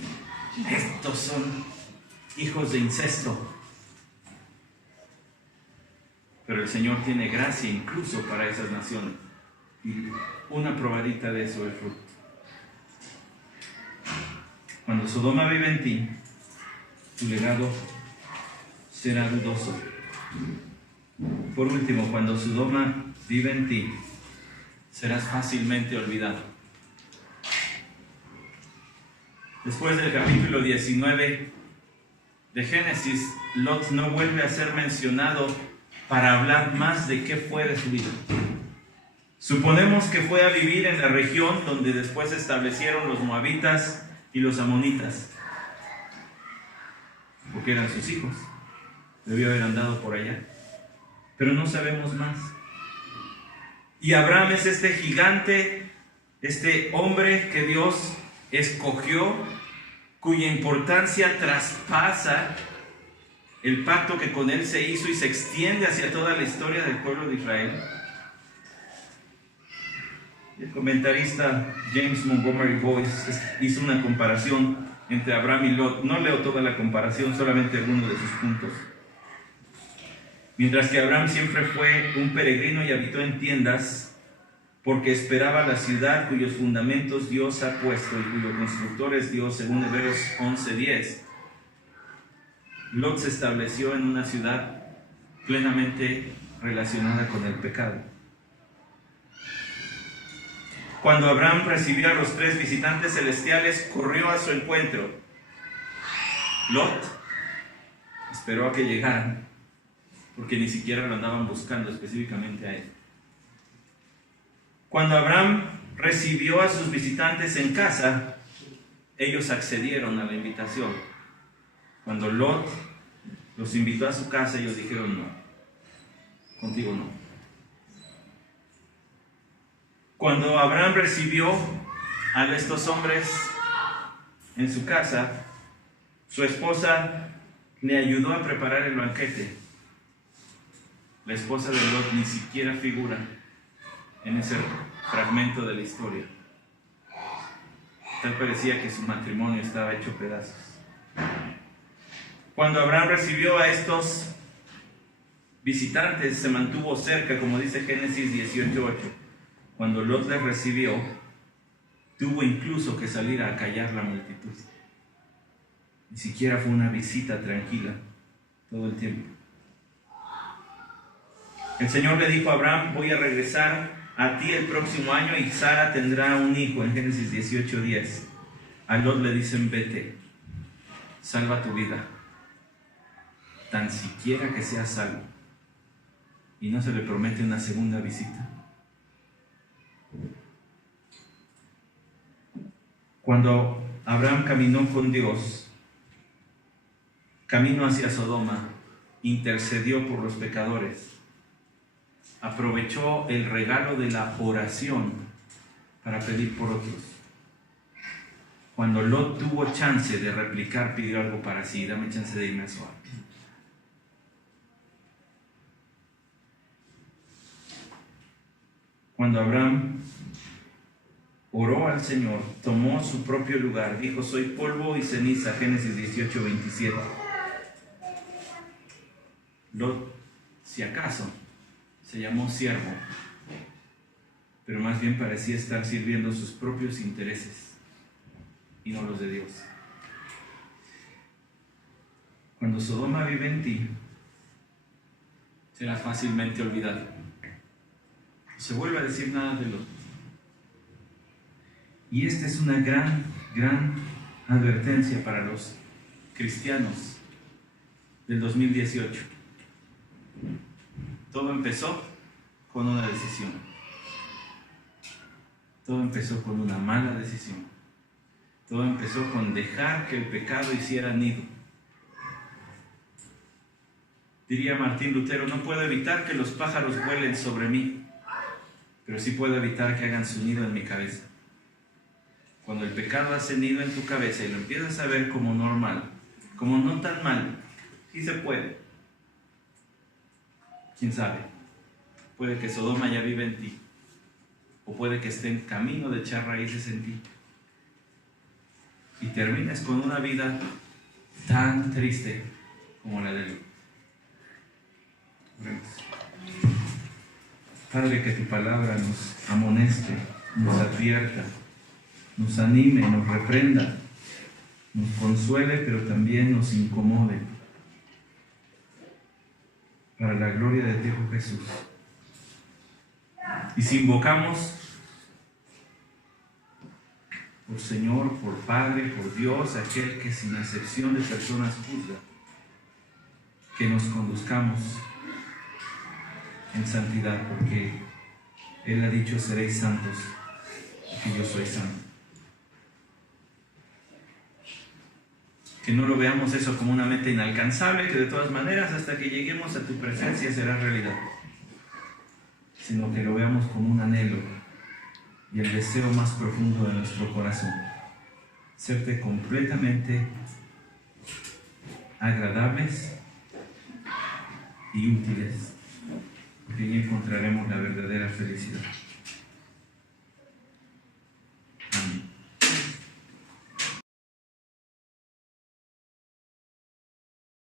Estos son hijos de incesto. Pero el Señor tiene gracia incluso para esas naciones. Y una probadita de eso es Ruth. Cuando Sodoma vive en ti, tu legado será dudoso. Por último, cuando Sodoma vive en ti, serás fácilmente olvidado. Después del capítulo 19 de Génesis, Lot no vuelve a ser mencionado para hablar más de qué fue de su vida. Suponemos que fue a vivir en la región donde después se establecieron los moabitas y los amonitas, porque eran sus hijos. Debió haber andado por allá, pero no sabemos más. Y Abraham es este gigante, este hombre que Dios escogió, cuya importancia traspasa el pacto que con él se hizo y se extiende hacia toda la historia del pueblo de Israel. El comentarista James Montgomery Boyce hizo una comparación entre Abraham y Lot. No leo toda la comparación, solamente algunos de sus puntos. Mientras que Abraham siempre fue un peregrino y habitó en tiendas, porque esperaba la ciudad cuyos fundamentos Dios ha puesto y cuyo constructor es Dios, según Hebreos 11:10. Lot se estableció en una ciudad plenamente relacionada con el pecado. Cuando Abraham recibió a los 3 visitantes celestiales, corrió a su encuentro. Lot esperó a que llegaran, porque ni siquiera lo andaban buscando específicamente a él. Cuando Abraham recibió a sus visitantes en casa, ellos accedieron a la invitación. Cuando Lot los invitó a su casa, ellos dijeron no, contigo no. Cuando Abraham recibió a estos hombres en su casa, su esposa le ayudó a preparar el banquete. La esposa de Lot ni siquiera figura en ese fragmento de la historia. Tal parecía que su matrimonio estaba hecho pedazos. Cuando Abraham recibió a estos visitantes, se mantuvo cerca, como dice Génesis 18:8. Cuando Lot les recibió, tuvo incluso que salir a acallar la multitud. Ni siquiera fue una visita tranquila todo el tiempo. El Señor le dijo a Abraham: voy a regresar a ti el próximo año y Sara tendrá un hijo, en Génesis 18:10. A Lot le dicen: vete, salva tu vida, tan siquiera que seas salvo. Y no se le promete una segunda visita. Cuando Abraham caminó con Dios, camino hacia Sodoma, intercedió por los pecadores, aprovechó el regalo de la oración para pedir por otros. Cuando Lot tuvo chance de replicar, pidió algo para sí: dame chance de irme a Zoar. Cuando Abraham oró al Señor, tomó su propio lugar, dijo: soy polvo y ceniza, Génesis 18:27. Lot, si acaso, se llamó siervo, pero más bien parecía estar sirviendo sus propios intereses y no los de Dios. Cuando Sodoma vive en ti, será fácilmente olvidado. No se vuelve a decir nada de Lot. Y esta es una gran advertencia para los cristianos del 2018. Todo empezó con una decisión. Todo empezó con una mala decisión. Todo empezó con dejar que el pecado hiciera nido. Diría Martín Lutero: no puedo evitar que los pájaros vuelen sobre mí, pero sí puedo evitar que hagan su nido en mi cabeza. Cuando el pecado hace nido en tu cabeza y lo empiezas a ver como normal, como no tan mal, sí se puede. ¿Quién sabe? Puede que Sodoma ya vive en ti, o puede que esté en camino de echar raíces en ti, y termines con una vida tan triste como la de Lot. Padre, que tu palabra nos amoneste, nos advierta, nos anime, nos reprenda, nos consuele, pero también nos incomode, para la gloria de ti, Jesús. Y si invocamos por Señor, por Padre, por Dios, aquel que sin acepción de personas juzga, que nos conduzcamos en santidad, porque Él ha dicho: seréis santos, porque yo soy santo. Que no lo veamos eso como una meta inalcanzable, que de todas maneras hasta que lleguemos a tu presencia será realidad, sino que lo veamos como un anhelo y el deseo más profundo de nuestro corazón: serte completamente agradables y útiles, porque ahí encontraremos la verdadera felicidad.